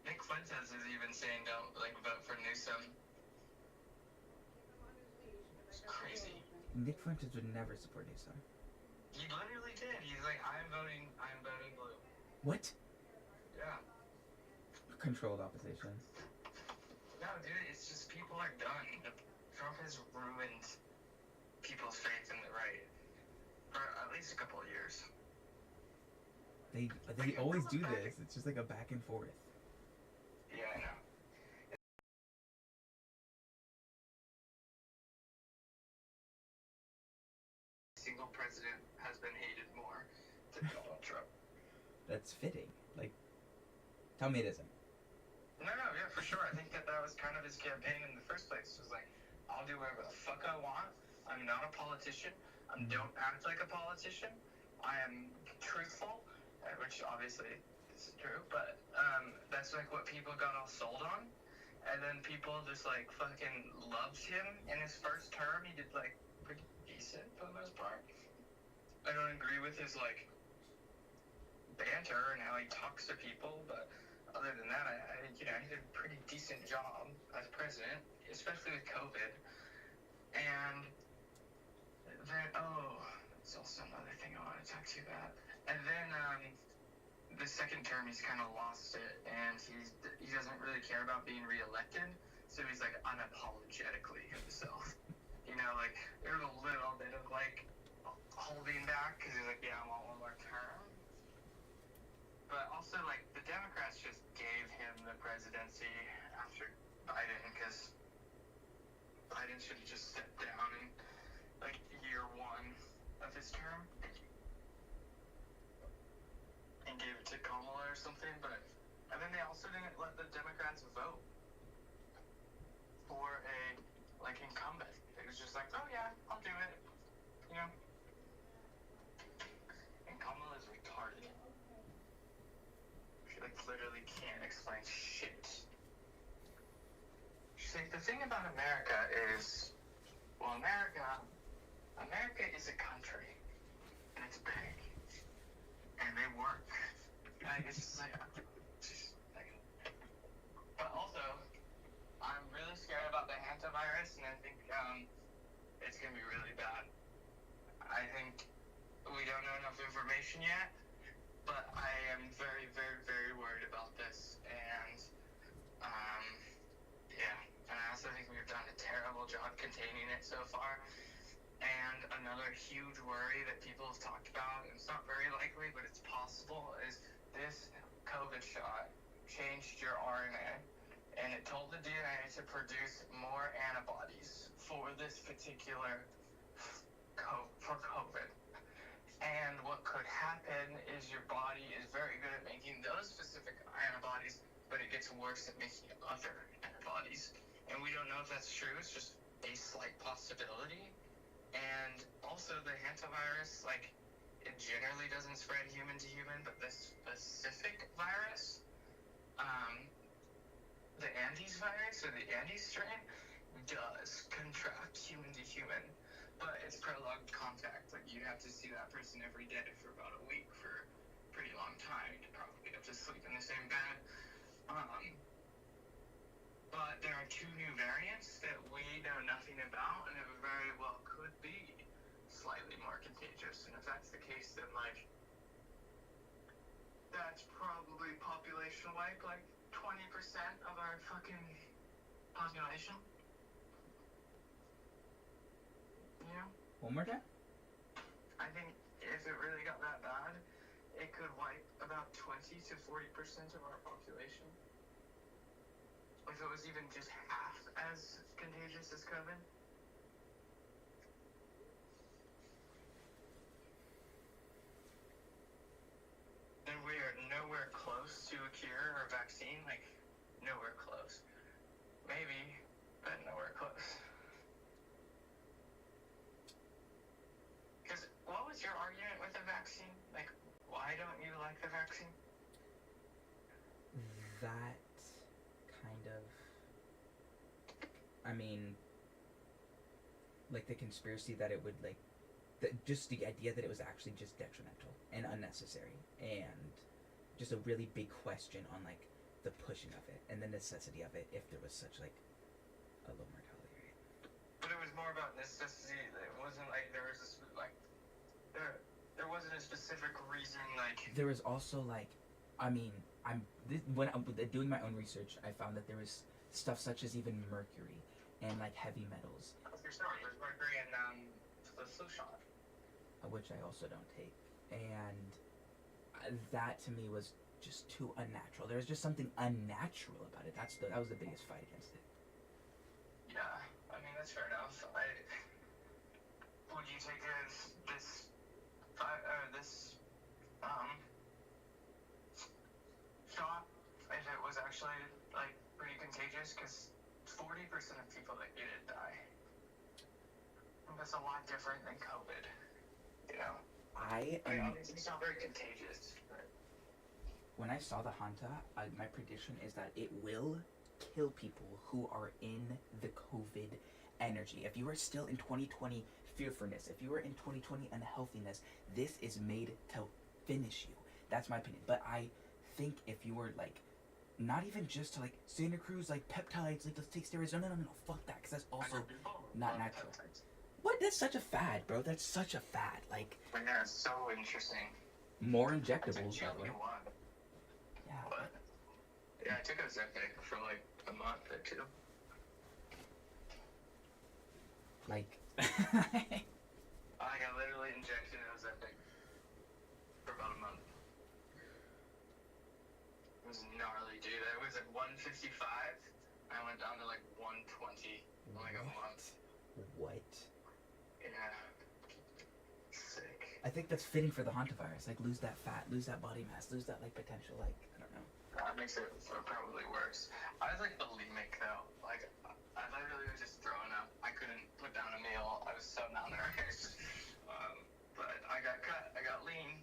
Nick Fuentes is even saying don't like vote for Newsom. It's crazy. Nick Fuentes would never support Newsom. He literally did. He's like, I'm voting blue. What? Yeah. Controlled opposition. No, dude, it's just people are done. Trump has ruined people's faith in the right for at least a couple of years. They always do this. It's just like a back and forth. Yeah, I know. Single president has been hated more than Donald Trump. That's fitting. Like, tell me it isn't. No, yeah, for sure. I think that was kind of his campaign in the first place. It was like, I'll do whatever the fuck I want. I'm not a politician. I don't act like a politician. I am truthful, which obviously is true, but that's like what people got all sold on. And then people just like fucking loved him in his first term. He did like pretty decent for the most part. I don't agree with his like banter and how he talks to people, but other than that, I he did a pretty decent job as president, especially with COVID. And then, that's also another thing I want to talk to you about. And then, the second term he's kind of lost it, and he doesn't really care about being reelected, so he's like unapologetically himself. You know, like there's a little bit of like holding back because he's like, yeah, I want one more term. But also, like, the Democrats just gave him the presidency after Biden because Biden should have just stepped down in, like, year one of his term and gave it to Kamala or something. And then they also didn't let the Democrats vote for a, like, incumbent. It was just like, oh, yeah, I'll do it, you know? And Kamala is retarded. She, like, literally can't explain shit. She's like, the thing about America is, well, America is a country, and it's big, and they work. Like, it's just like, but also, I'm really scared about the hantavirus, and I think, it's gonna be really bad. I think we don't know enough information yet, but I am very, very, very worried about this, and, yeah, and I also think we've done a terrible job containing it so far, and another huge worry that people have talked about, and it's not very likely, but it's possible, is this COVID shot changed your RNA, and it told the DNA to produce more antibodies for this particular, for COVID. And what could happen is your body is very good at making those specific antibodies, but it gets worse at making other antibodies. And we don't know if that's true, it's just a slight possibility. And also the hantavirus, like, it generally doesn't spread human to human, but this specific virus, the Andes virus, or the Andes strain, does contract human to human, but it's prolonged contact. Like, you have to see that person every day for about a week for a pretty long time. You probably have to sleep in the same bed. But there are two new variants that we know nothing about, and it very well could be slightly more contagious. And if that's the case, then, like, that's probably population wipe, like 20% of our fucking population. You know? One more time? I think if it really got that bad, it could wipe about 20 to 40% of our population. If it was even just half as contagious as COVID. And we are nowhere close to a cure or vaccine, like, nowhere close. Maybe, but nowhere close. Because what was your argument with the vaccine? Like, why don't you like the vaccine? That kind of, I mean, like the conspiracy that it would, like, just the idea that it was actually just detrimental and unnecessary, and just a really big question on, like, the pushing of it and the necessity of it if there was such, like, a low mortality rate. But it was more about necessity. It wasn't like there was a there wasn't a specific reason, like. There was also, like, I mean, when I'm doing my own research, I found that there was stuff such as even mercury and, like, heavy metals. There's mercury in the flu shot, which I also don't take, and that to me was just too unnatural. There was just something unnatural about it. That was the biggest fight against it. Yeah, I mean, that's fair enough. Would you take this shot if it was actually, like, pretty contagious? Because 40% of people that get it die. And that's a lot different than COVID, you know? Obviously it's not very contagious, but. When I saw the Hanta, my prediction is that it will kill people who are in the COVID energy. If you are still in 2020 fearfulness, if you are in 2020 unhealthiness, this is made to finish you. That's my opinion. But I think if you were, like, not even just to, like, Santa Cruz, like, peptides, like, let's take steroids. No, fuck that, because that's also not natural. What? That's such a fad, bro. That's such a fad. Like, yeah, it's so interesting. More injectables, by the way. Yeah. But yeah, I took Ozempic for like a month or two. Like. I got literally injected Ozempic for about a month. It was gnarly, dude. I was at 155. I went down to like 120 in like a month. What? Yeah. Sick. I think that's fitting for the hantavirus. Like, lose that fat, lose that body mass, lose that, like, potential, like, I don't know. That makes it probably worse. I was like bulimic though. Like, I literally was just throwing up. I couldn't put down a meal. I was so malnourished. But I got cut. I got lean.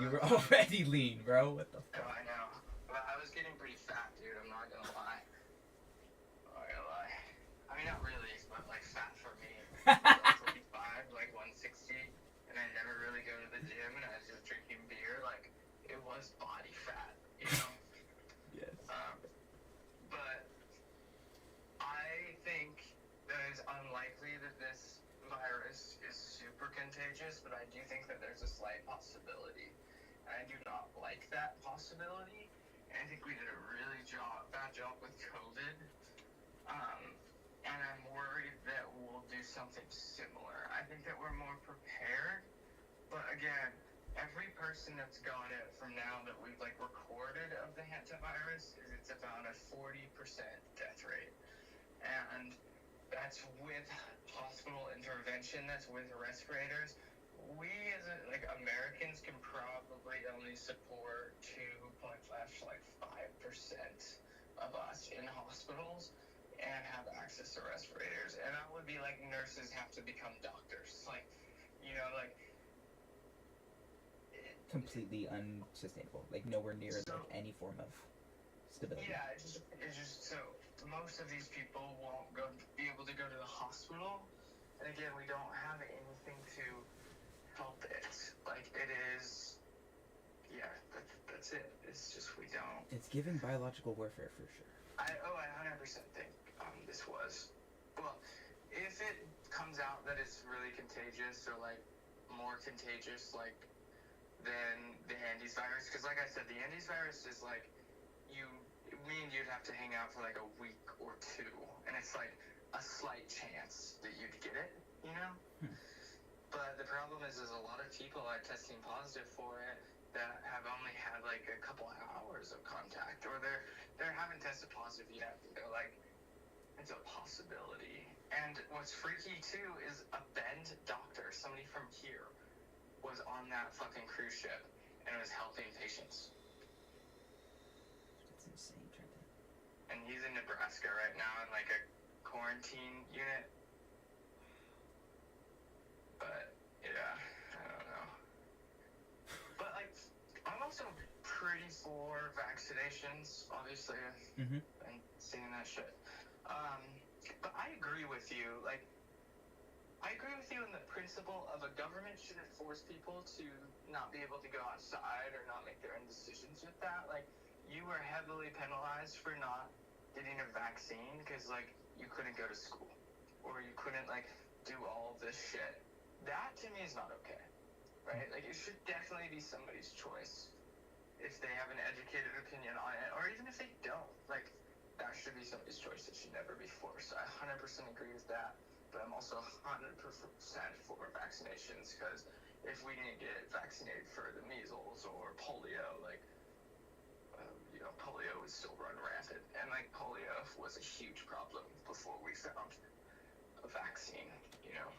You were already lean, bro. What the fuck? Oh, I know. But I was getting pretty fat, dude. I'm not gonna lie. I mean, not really, but like fat for me. Like 45, like 160, and I never really go to the gym, and I was just drinking beer. Like, it was body fat, you know? Yes. But I think that it's unlikely that this virus is super contagious, but I do think that there's a slight possibility. And I do not like that possibility. And I think we did a really bad job with COVID. And I'm worried that we'll do something similar. I think that we're more prepared. But again, every person that's got it from now that we've like recorded of the hantavirus, it's about a 40% death rate. And that's with hospital intervention, that's with respirators. We as like Americans can probably only support 2.5 like 5% of us in hospitals and have access to respirators. And that would be like nurses have to become doctors. Like, you know, like Completely unsustainable. Like nowhere near like any form of stability. Yeah, it's just so most of these people won't be able to go to the hospital. And again, we don't have anything to help it. Like it is, yeah, that's it. It's just we don't. It's giving biological warfare for sure. I 100% think this was. Well, if it comes out that it's really contagious or like more contagious, like than the Andes virus, because like I said, the Andes virus is like me and you'd have to hang out for like a week or two, and it's like a slight chance that you'd get it, you know? But the problem is a lot of people are testing positive for it that have only had like a couple hours of contact, or they haven't tested positive yet. They're like, it's a possibility. And what's freaky too is a Bend doctor, somebody from here, was on that fucking cruise ship and was helping patients. That's insane, Trenton. And he's in Nebraska right now in like a quarantine unit. But yeah, I don't know. But like, I'm also pretty for vaccinations, obviously. Mm-hmm. And seeing that shit. But I agree with you. Like, I agree with you in the principle of a government shouldn't force people to not be able to go outside or not make their own decisions with that. Like, you were heavily penalized for not getting a vaccine because, like, you couldn't go to school or you couldn't, like, do all of this shit. That, to me, is not okay, right? Like, it should definitely be somebody's choice if they have an educated opinion on it, or even if they don't. Like, that should be somebody's choice. It should never be forced. I 100% agree with that. But I'm also 100% for vaccinations, because if we didn't get vaccinated for the measles or polio, like, you know, polio would still run rampant. And, like, polio was a huge problem before we found a vaccine, you know.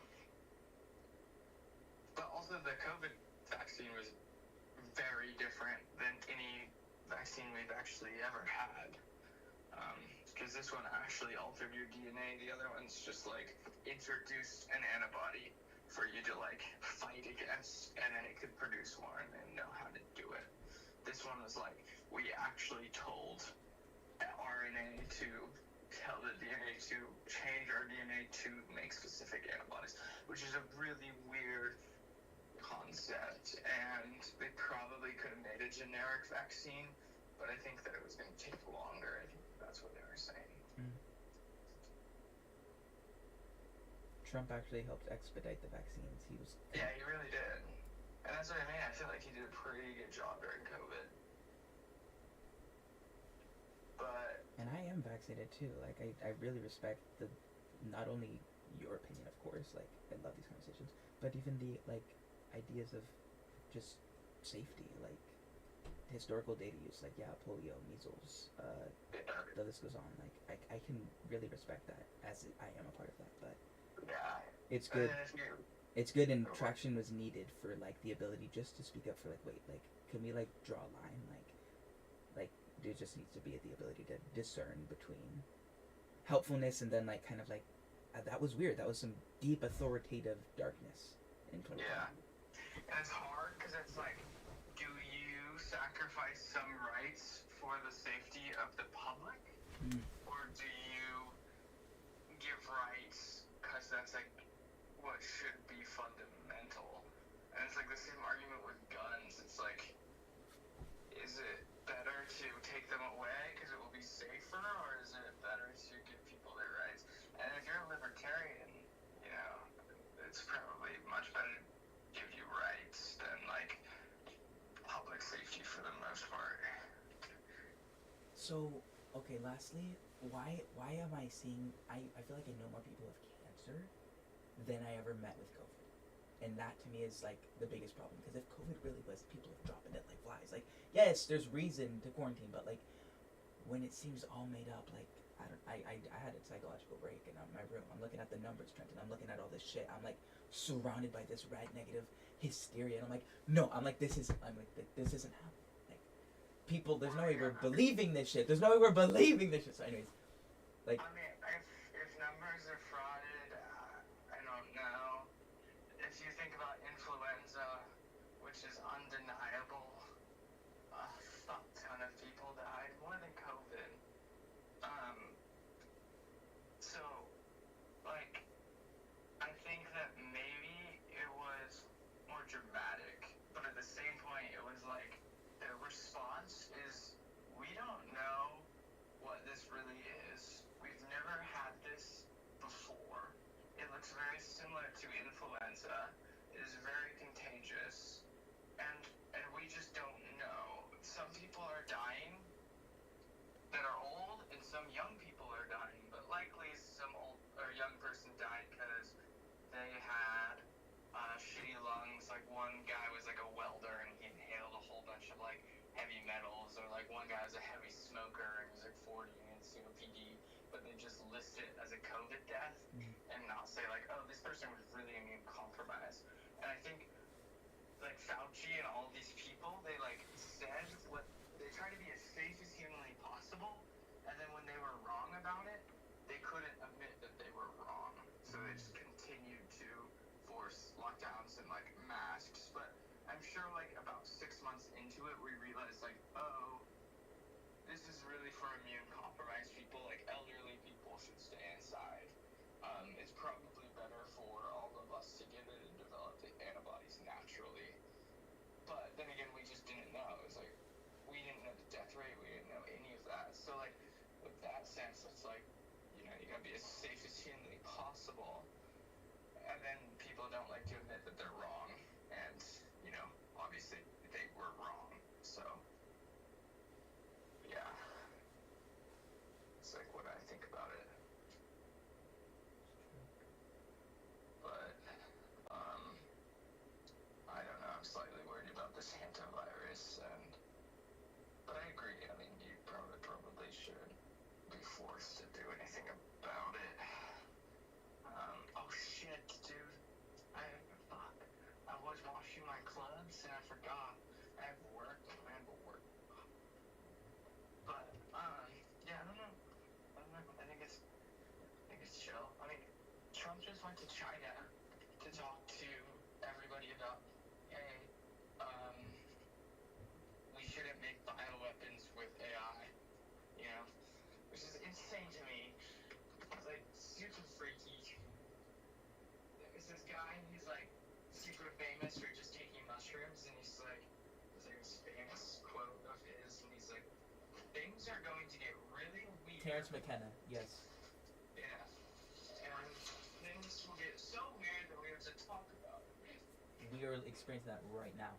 But also the COVID vaccine was very different than any vaccine we've actually ever had. Because this one actually altered your DNA. The other one's just like introduced an antibody for you to like fight against, and then it could produce one and know how to do it. This one was like, we actually told RNA to tell the DNA to change our DNA to make specific antibodies, which is a really weird concept, and they probably could have made a generic vaccine, but I think that it was going to take longer. I think that's what they were saying. Trump actually helped expedite the vaccines. Yeah, he really did. And that's what I mean. I feel like he did a pretty good job during COVID. But And I am vaccinated too. Like I really respect the not only your opinion, of course. Like I love these conversations, but even the like ideas of just safety, like historical data use, like polio, measles, the list goes on. Like I can really respect that as I am a part of that. But it's good. It's good, and traction was needed for like the ability just to speak up for like wait, like can we like draw a line, like there just needs to be the ability to discern between helpfulness and then like kind of like that was weird. That was some deep authoritative darkness in 2020. yeah, and it's hard because it's like, do you sacrifice some rights for the safety of the public, or do you give rights because that's like what should be fundamental? And it's like the same argument with guns. It's like, is it better to take them away because it will be safer, or is it better to give people their rights? And if you're a libertarian, you know, it's probably much better to give you rights than like public safety for the most part. So okay, lastly, why am I seeing I feel like I know more people with cancer than I ever met with COVID. And that to me is like the biggest problem, because if COVID really was people are dropping it like flies, like yes, there's reason to quarantine, but like when it seems all made up, like I had a psychological break and I'm in my room, I'm looking at the numbers, Trenton, I'm looking at all this shit, I'm like surrounded by this red negative hysteria, and I'm like this isn't happening. Like people, there's no way we're believing this shit. There's no way we're believing this shit. So anyways, like I mean, if numbers are frauded, I don't know. If you think about influenza, which is undeniable, a fuck ton of people died, more than COVID. So, like, I think that maybe it was more dramatic, but at the same point, it was like, the response is, we don't know what this really is. We've never had this before. It looks very similar to influenza. It is very contagious, and we just don't know. Some people are dying that are old, and some young people are dying, but likely some old or young person died because they had shitty lungs. Like one guy was like a welder and he inhaled a whole bunch of like heavy metals, or like one guy was a heavy smoker and he was like 40 and had COPD, but they just list it as a COVID death and not say like, oh, this person was really immune compromised. And I think like Fauci and all these people, they like said what they try to be as safe as humanly possible, and then when they were wrong about it, they couldn't admit that they were wrong, so they just continued to force lockdowns and like masks. But I'm sure like about 6 months into it, we realized like, oh, this is really for immune compromised people. Like elderly people should stay inside. It's probably better for all of us to get it and develop the antibodies naturally. But then again, we just didn't know. It was like, we didn't know the death rate, we didn't know any of that. So like, with that sense, it's like, you know, you gotta be as safe as humanly possible. And then people don't like to admit that they're wrong. And, you know, obviously they were wrong. So, yeah. It's like what I think about it. But, I don't know, I'm slightly worried about this hantavirus, but I agree, I mean, you probably should be forced to do anything about it. Oh shit, dude, I was washing my clubs and I forgot, I have work, but, yeah, I don't know, I think it's chill. I mean, Trump just went to China to talk to everybody about, hey, we shouldn't make bioweapons with AI, you know, which is insane to me. It's like super freaky. It's this guy, he's like super famous for just taking mushrooms, and he's like, there's like this famous quote of his, and he's like, things are going to get really weird. Terrence McKenna, yes. Yeah. And things will get so weird that we have to talk about it. We we are experiencing that right now.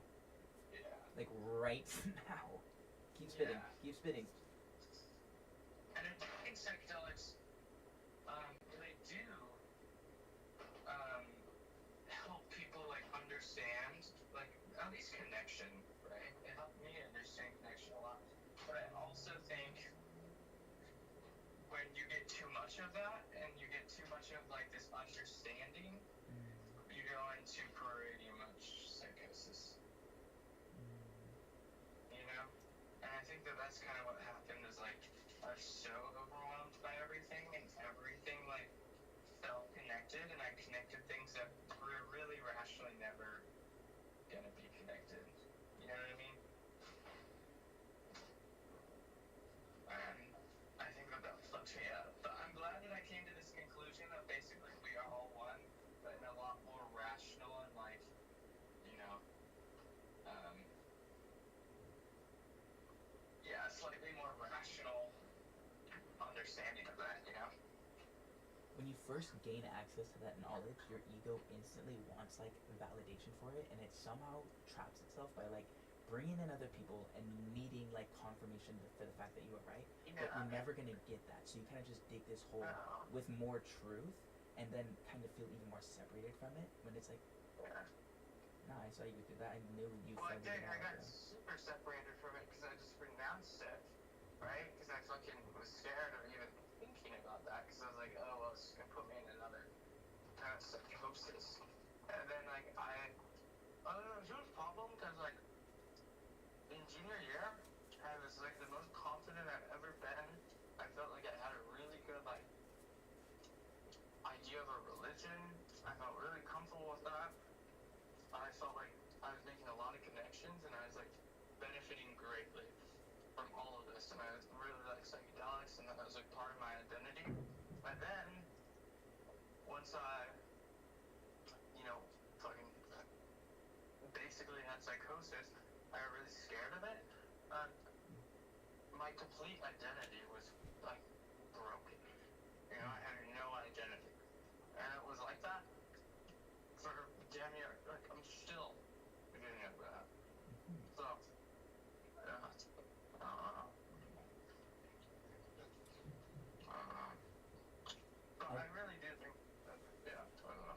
Like right now. Keep spitting. Keep spitting. And I think psychedelics, they do help people like understand, like at least connection, right? It helped me understand connection a lot. But I also think when you get too much of that, and you get too much of like this understanding, you go into pretty much psychosis. You know? And I think that that's kind of what happened is like I was so overwhelmed by everything, and everything like felt connected, and I connected things that were really rationally never gonna be connected. You know what I mean? And I think that that fucked me up. But I'm glad that I came to this conclusion that basically we are all one, but in a lot more rational and like, you know, yeah, slightly more rational understanding of that, you know? When you first gain access to that knowledge, your ego instantly wants like validation for it, and it somehow traps itself by like bringing in other people and needing like confirmation for the fact that you are right. But you're never gonna get that, so you kind of just dig this hole with more truth, and then kind of feel even more separated from it. When it's like, nah, I saw you do that. I knew you. Well, I did. I got super separated from it because I just renounced it, right? Because I fucking was scared of even thinking about that, because I was like, oh, well, it's gonna put me in another kind of psychosis. And then like I don't know, it was a problem because like in junior year, I was like the most confident I've ever been. I felt like I had a really good like idea of a religion. I felt really comfortable with that. I felt like I was making a lot of connections, and I was like benefiting greatly from all of this, and I really like psychedelics, and that was like part of my identity. And then once I, you know, fucking basically had psychosis, I got really scared of it. My complete identity was like broken. You know, I had no identity, and it was like that for damn near, like, I'm still beginning of that. So, yeah. But I really do think that, yeah, I don't know.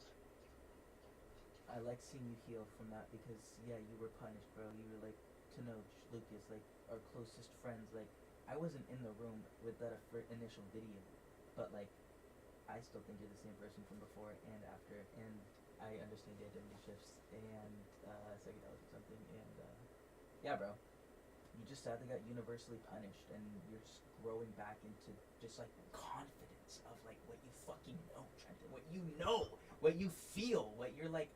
I like seeing you heal from that because, yeah, you were punished, bro. You were like, to know Lucas, like, our closest friends. Like, I wasn't in the room with that initial video, but, like, I still think you're the same person from before and after, and I understand the identity shifts and psychedelics or something, and yeah, bro, you just sadly got universally punished, and you're just growing back into just like confidence of like what you fucking know, Trenton, what you know, what you feel, what you're like,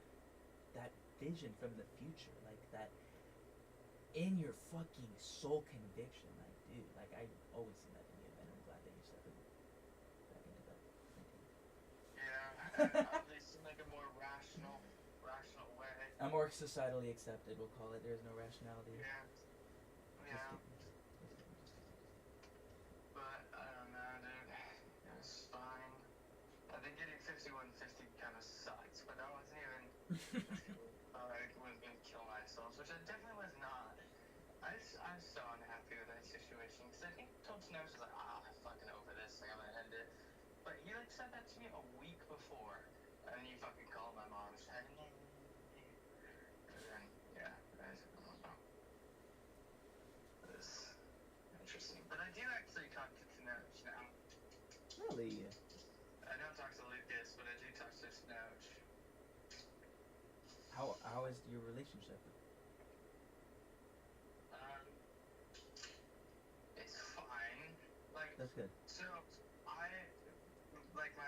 that vision from the future, like that in your fucking soul conviction, like dude, like I always seen that in you, and I'm glad that you're stepping back into that. Yeah, at least in like a more rational way. A more societally accepted, we'll call it. There's no rationality. Yeah. Yeah. But I don't know, dude. It was fine. I think getting 5150 kind of sucks, but I wasn't even like was gonna kill myself, which I definitely was not. I'm so unhappy with that situation because I think Tolton was like, I'm fucking over this, like I'm gonna end it. But he like said that to me a week before, and then you fucking called my mom and said, and then yeah, I don't know. It was interesting, but I do actually talk to Tenoch now. Really? I don't talk to Lucas, but I do talk to Tenoch. How is your relationship? It's fine. Like, that's good. So I like my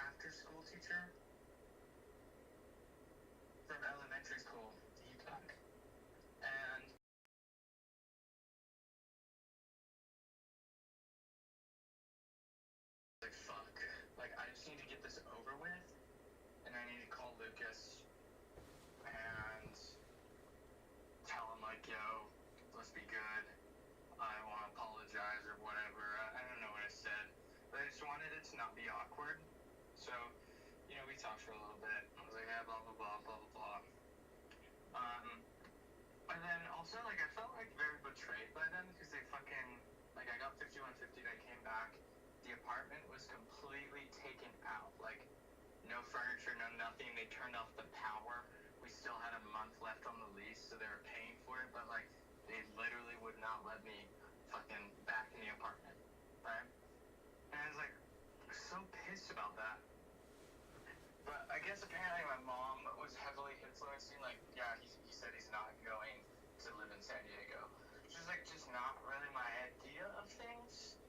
after school teacher from elementary school, he died. And like fuck. Like I just need to get this over with, and I need to call Lucas and tell him like, yo, let's be good. I want to apologize or whatever. I don't know what I said, but I just wanted it to not be awkward. So, you know, we talked for a little bit. I was like, yeah, blah, blah, blah, blah, blah, blah. also, like, I felt, like, very betrayed by them because they fucking, like, I got 5150, I came back, the apartment was completely taken out, like, no furniture, no nothing, they turned off the power, we still had a month left on the lease, so they were paying for it, but, like, they literally would not let me fucking back in the apartment, right? And I was, like, so pissed about that. But I guess apparently my mom was heavily influencing, like, yeah, he said he's not going to live in San Diego. Which is, like, just not really my idea of things.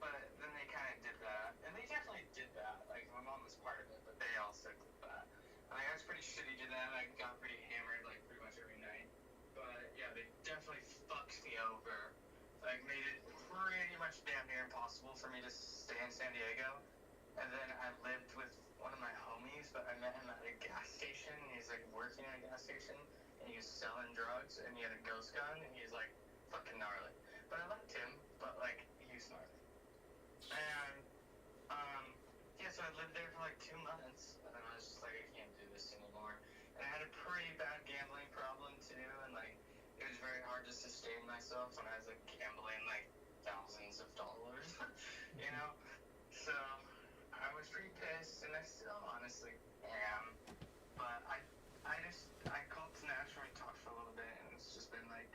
But then they kind of did that. And they definitely did that. Like, my mom was part of it, but they also did that. And, like, I was pretty shitty to them. I got pretty hammered, like, pretty much every night. But, yeah, they definitely fucked me over. Like, made it pretty much damn near impossible for me to stay in San Diego. And then I lived with one of my homies, but I met him at a gas station, and he's, like, working at a gas station, and he was selling drugs, and he had a ghost gun, and he's, like, fucking gnarly. But I liked him, but, like, he was gnarly. And, yeah, so I lived there for, like, 2 months, and then I was just like, I can't do this anymore. And I had a pretty bad gambling problem, too, and, like, it was very hard to sustain myself when I was, like, gambling, like, thousands of dollars, you know? So I was pretty pissed, and I still honestly am. But I called Snatch and we talked for a little bit, and it's just been like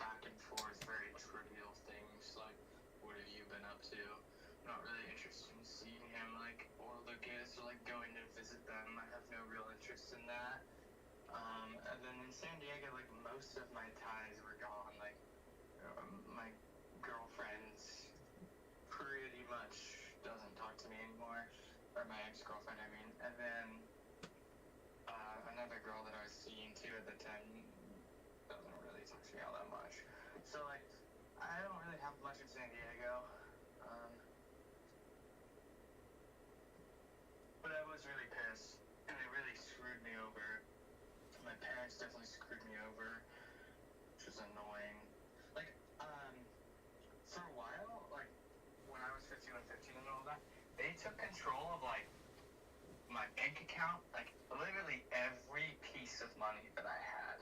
back and forth, very trivial things like, what have you been up to? I'm not really interested in seeing him, like, or Lucas, or like going to visit them. I have no real interest in that. And then in San Diego, like, most of my ties were gone. Like, my girlfriend's pretty much doesn't talk to me anymore, or my ex-girlfriend, I mean, and then another girl that I was seeing too at the time doesn't really talk to me all that much. So, like, I don't really have much in San Diego, but I was really pissed, and they really screwed me over. My parents definitely screwed me over, which was annoying. Like, for a while, like, when I was 15 and 15 and all that, they took control of, like, my bank account, like, literally every piece of money that I had,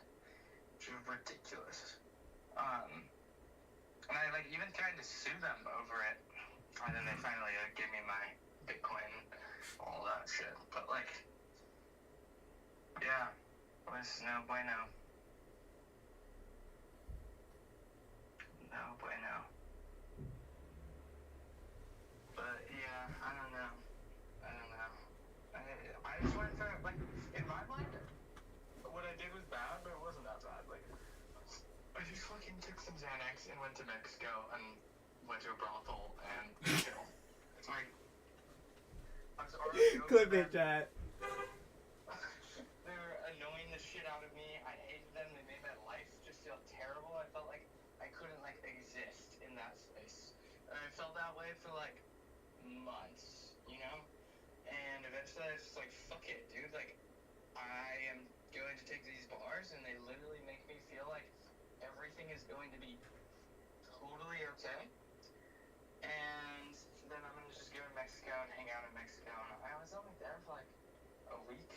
which was ridiculous. And I, like, even tried to sue them over it, and then they finally, like, gave me my Bitcoin, all that shit. But, like, yeah, it was no bueno. No bueno. But, yeah, I don't know. I just went for, like, in my mind, what I did was bad, but it wasn't that bad. Like, I just fucking took some Xanax and went to Mexico and went to a brothel and chill. It's like, I was already Clip it, chat. They were annoying the shit out of me. I hated them. They made my life just feel terrible. I felt like I couldn't, like, exist in that space. And I felt that way for, like, months, you know? And eventually I was just like, fuck it, dude. Like, I am going to take these bars, and they literally make me feel like everything is going to be totally okay. And then I'm going to just go to Mexico and hang out in Mexico. And I was only there for like a week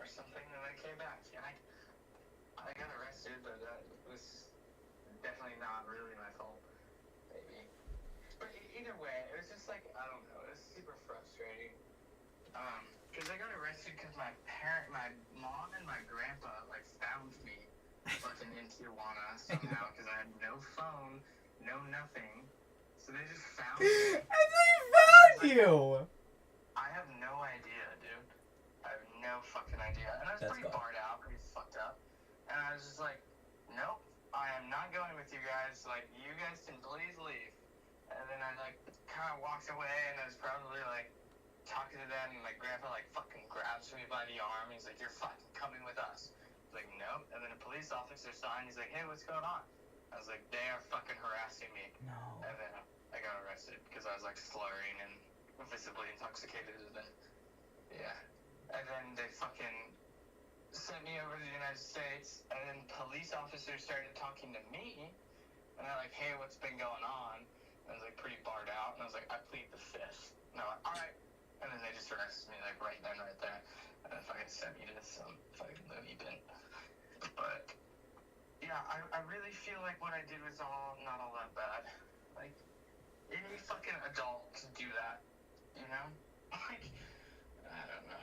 or something, and then I came back. And I got arrested, but that was definitely not really my fault, maybe. But either way, it was just like, I don't know, it was super frustrating. Because I got arrested because my mom and my grandpa, like, found me fucking in Tijuana somehow, because I had no phone, no nothing. So they just found me. And they found you! I have no idea, dude. I have no fucking idea. And I was pretty barred out, pretty fucked up. And I was just like, nope, I am not going with you guys. Like, you guys can please leave. And then I, like, kind of walked away, and I was probably, like, talking to them, and my grandpa, like, fucking grabs me by the arm. He's like, you're fucking coming with us. I was like, nope. And then a police officer saw, and he's like, hey, what's going on? I was like, they are fucking harassing me. No. And then I got arrested because I was, like, slurring and visibly intoxicated. And then, yeah. And then they fucking sent me over to the United States, and then police officers started talking to me, and they're like, hey, what's been going on? And I was, like, pretty barred out, and I was like, I plead the fifth. And I'm like, all right. And then they just arrested me, like, right then, right there. And then fucking sent me to some fucking loony bin. But, yeah, yeah, I really feel like what I did was not all that bad. Like, any fucking adult can do that, you know? Like, I don't know.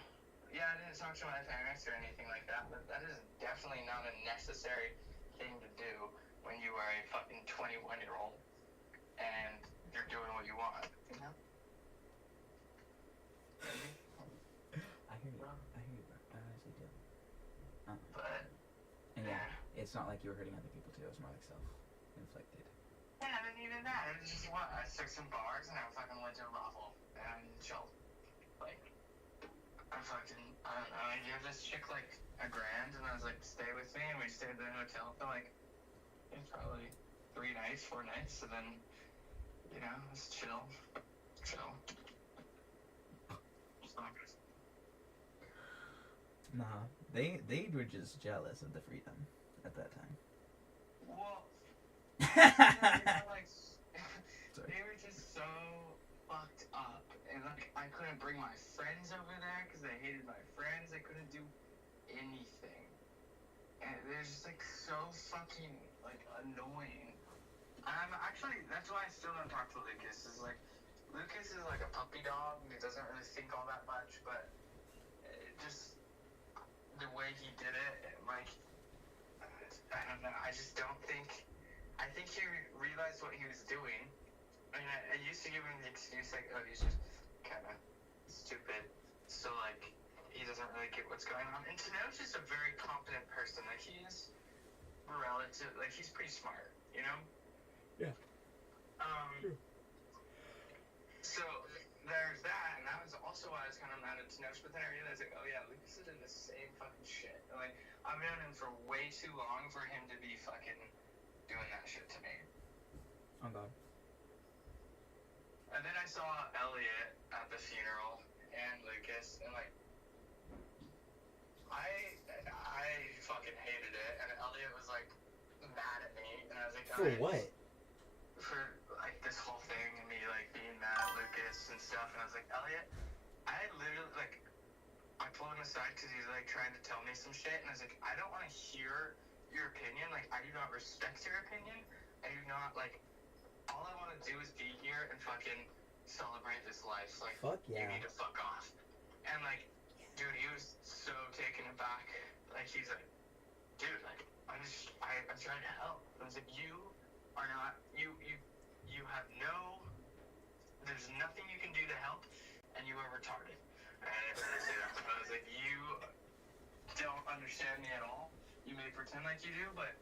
Yeah, I didn't talk to my parents or anything like that, but that is definitely not a necessary thing to do when you are a fucking 21-year-old and you're doing what you want, you know? I hear you. I hear you, bro. I honestly do. But and yeah, it's not like you were hurting other people too. It was more like self-inflicted. yeah, and even that, it was just what? I took some bars and I fucking went to a brothel and chilled. Like, I don't know, I gave this chick like $1,000 and I was like, stay with me, and we stayed at the hotel for like, probably 3 nights, 4 nights, so then, you know, it was chill. Nah, they were just jealous of the freedom at that time. Well, like, they were just so fucked up, and like I couldn't bring my friends over there because they hated my friends. They couldn't do anything, and they're just like so fucking like annoying. That's why I still don't talk to Lucas. Lucas is like a puppy dog, and he doesn't really think all that much, but just the way he did it, like, I don't know, I just don't think, I think he realized what he was doing. I mean, I used to give him the excuse, like, oh, he's just kind of stupid, so, like, he doesn't really get what's going on. And Teno's just a very competent person, like, he is relative, like, he's pretty smart, you know? Yeah. Sure. So, there's that, and that was also why I was kind of mad at Tenoch, but then I realized, like, oh yeah, Lucas is in the same fucking shit. Like, I've known him for way too long for him to be fucking doing that shit to me. Oh god. And then I saw Elliot at the funeral, and Lucas, and like, I fucking hated it, and Elliot was like, mad at me, and I was like, For what? For like this whole thing, and me like being mad at Lucas and stuff, and I was like, Elliot, I literally, like, I pulled him aside because he's like trying to tell me some shit, and I was like, I don't want to hear your opinion, like, I do not respect your opinion, I do not, like, all I want to do is be here and fucking celebrate this life, like, fuck yeah. You need to fuck off. And like, dude, he was so taken aback, like, he's like, dude, like, I'm trying to help. I was like, you are not, you have there's nothing you can do to help, and you are retarded. And I didn't really say that, but I was like, you don't understand me at all. You may pretend like you do, but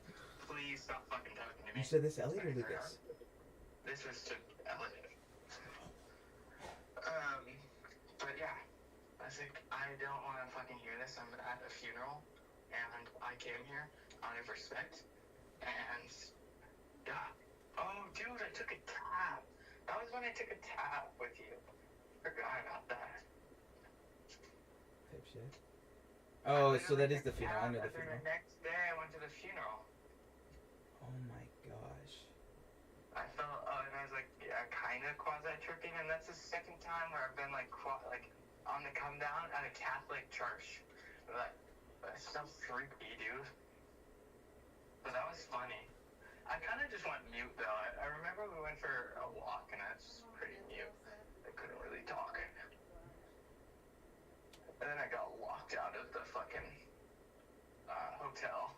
please stop fucking talking to me. You said this to Elliot or Lucas? This was to Elliot. But yeah, I was like, I don't want to fucking hear this. I'm at a funeral, and I came here out of respect, and yeah. Oh, dude, I took a tab. That was when I took a tab with you. Forgot about that. Type shit. Oh, so that is the funeral. I know the funeral. The next day, I went to the funeral. Oh my gosh. I felt, and I was like, yeah, kind of quasi-tripping, and that's the second time where I've been like on the come down at a Catholic church. But that's so freaky, dude. But that was funny. I kind of just went mute though. I remember we went for a walk and I was just pretty mute. I couldn't really talk. And then I got locked out of the fucking hotel.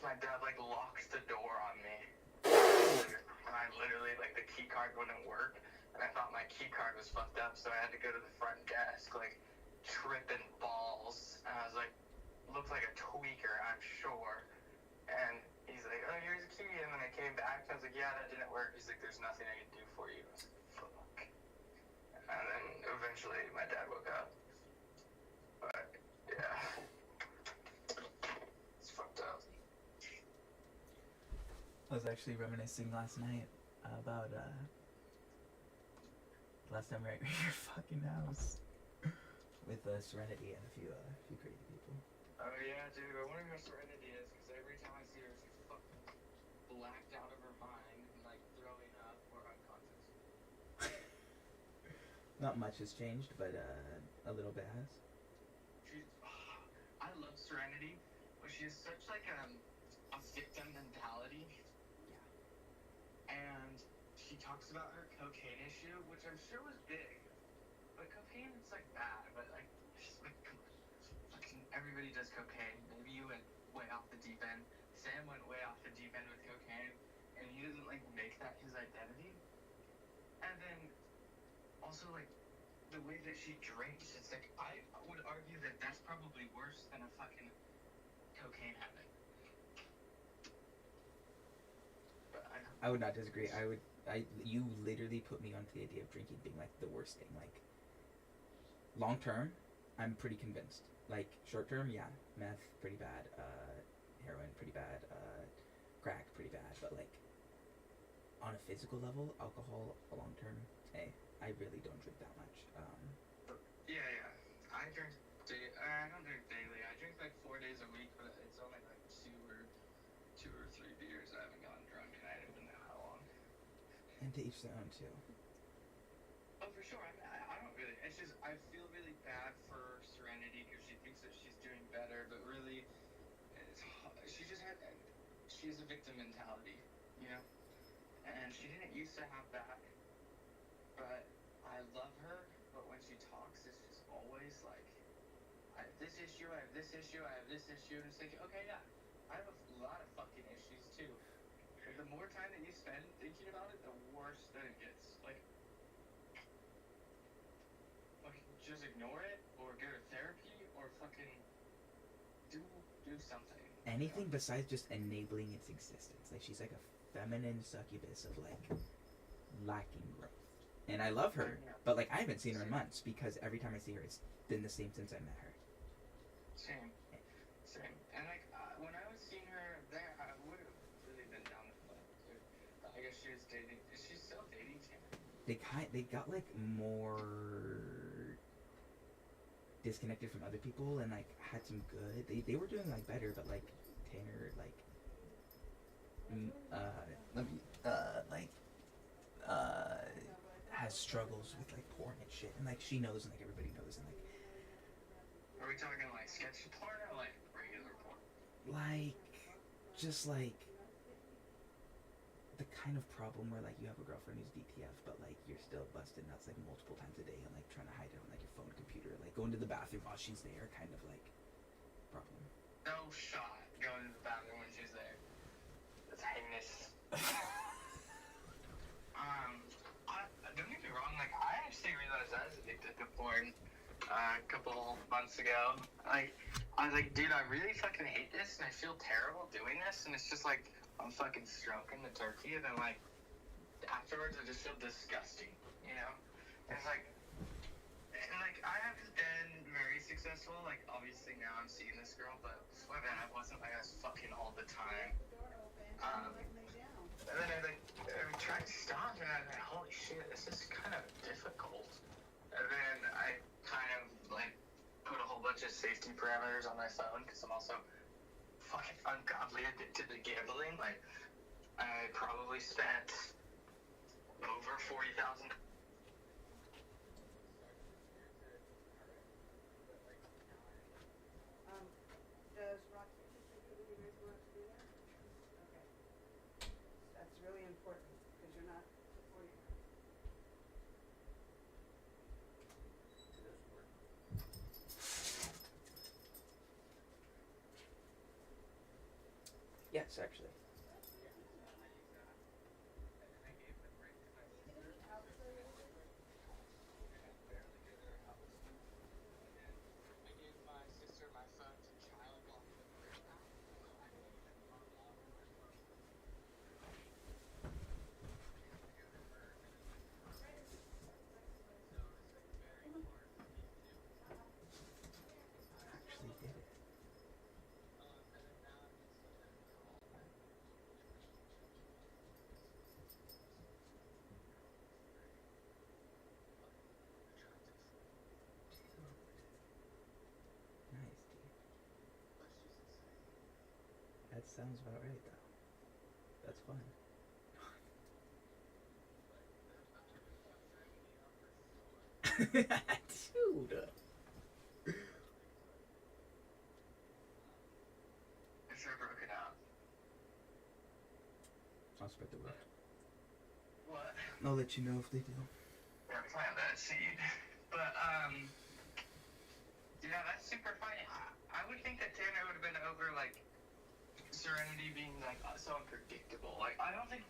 My dad like locked the door on me. And I literally, like, the key card wouldn't work. And I thought my key card was fucked up, so I had to go to the front desk, like, tripping balls. And I was like, looked like a tweaker, I'm sure. And he's like, oh, here's a key. And then I came back, and I was like, yeah, that didn't work. He's like, there's nothing I can do for you. I was like, fuck. And then eventually my dad woke up. But, yeah. It's fucked up. I was actually reminiscing last night about last time we were at your fucking house with Serenity and a few crazy people. Oh yeah, dude, I wonder who Serenity is, because every time I see her, she's fucking blacked out of her mind and like throwing up or unconscious. Not much has changed, but a little bit has. I love Serenity, she has such like a victim mentality. And she talks about her cocaine issue, which I'm sure was big. But cocaine, it's like bad, but like, just, like fucking everybody does cocaine. Maybe you went way off the deep end. Sam went way off the deep end with cocaine, and he doesn't like make that his identity. And then also like the way that she drinks, it's like I would argue that that's probably worse than a fucking cocaine habit. But I would not disagree. You literally put me onto the idea of drinking being like the worst thing. Like, long term, I'm pretty convinced. Like, short term, yeah, meth, pretty bad. Heroin, pretty bad. Crack, pretty bad. But like, on a physical level, alcohol, long term, hey, I really don't drink that much. yeah, I drink. I don't drink daily. I drink like 4 days a week, but it's only like two or three beers. I haven't gotten drunk, and I don't even know how long. And to each their own too. Oh, for sure. I don't really. It's just I feel really bad for Serenity because she thinks that she's doing better, but really, she just had. She has a victim mentality, you know, and she didn't used to have that. But I love her. But when she talks, it's just always like, I have this issue, I have this issue, I have this issue, and it's like, okay, yeah, I have a lot of fucking issues too. But the more time that you spend thinking about it, the worse that it gets. Like just ignore it, or go to therapy, or fucking do something. Anything besides just enabling its existence. Like, she's like a feminine succubus of like lacking growth. And I love her, but like I haven't seen her in months because every time I see her, it's been the same since I met her. Same. And like when I was seeing her there, I would have really been down with that too. I guess she was dating. Is she still dating Tanner? They got like more disconnected from other people and like had some good. They were doing like better, but like Tanner has struggles with like porn and shit, and like she knows, and like everybody knows, and like. Are we talking like sketch porn or like regular porn? Like, just like the kind of problem where like you have a girlfriend who's DTF, but like you're still busting nuts like multiple times a day and like trying to hide it on like your phone, computer, like going to the bathroom while she's there, kind of like problem. No shot going to the bathroom when she's there. That's heinous. Don't get me wrong, like I actually realized I was addicted to porn a couple months ago. Like I was like, dude, I really fucking hate this and I feel terrible doing this, and it's just like I'm fucking stroking the turkey and then like afterwards I just feel disgusting, you know? And it's like, and like I haven't been very successful, like obviously now I'm seeing this girl, but before that I wasn't like I was fucking all the time. And then I tried to stop, and I was like, holy shit, this is kind of difficult. And then I kind of like put a whole bunch of safety parameters on my phone because I'm also fucking ungodly addicted to gambling. Like I probably spent over $40,000. Does Rocky think that you guys want to do that? Okay. That's really important because you're not supporting her. Yes, actually. That sounds about right, though. That's fun. Dude. I'll spread the word. What? I'll let you know if they do. Yeah, plant that seed. But, yeah, that's super funny. I would think that Tanner would have been over, like, Serenity being, like, so unpredictable. Like, I don't think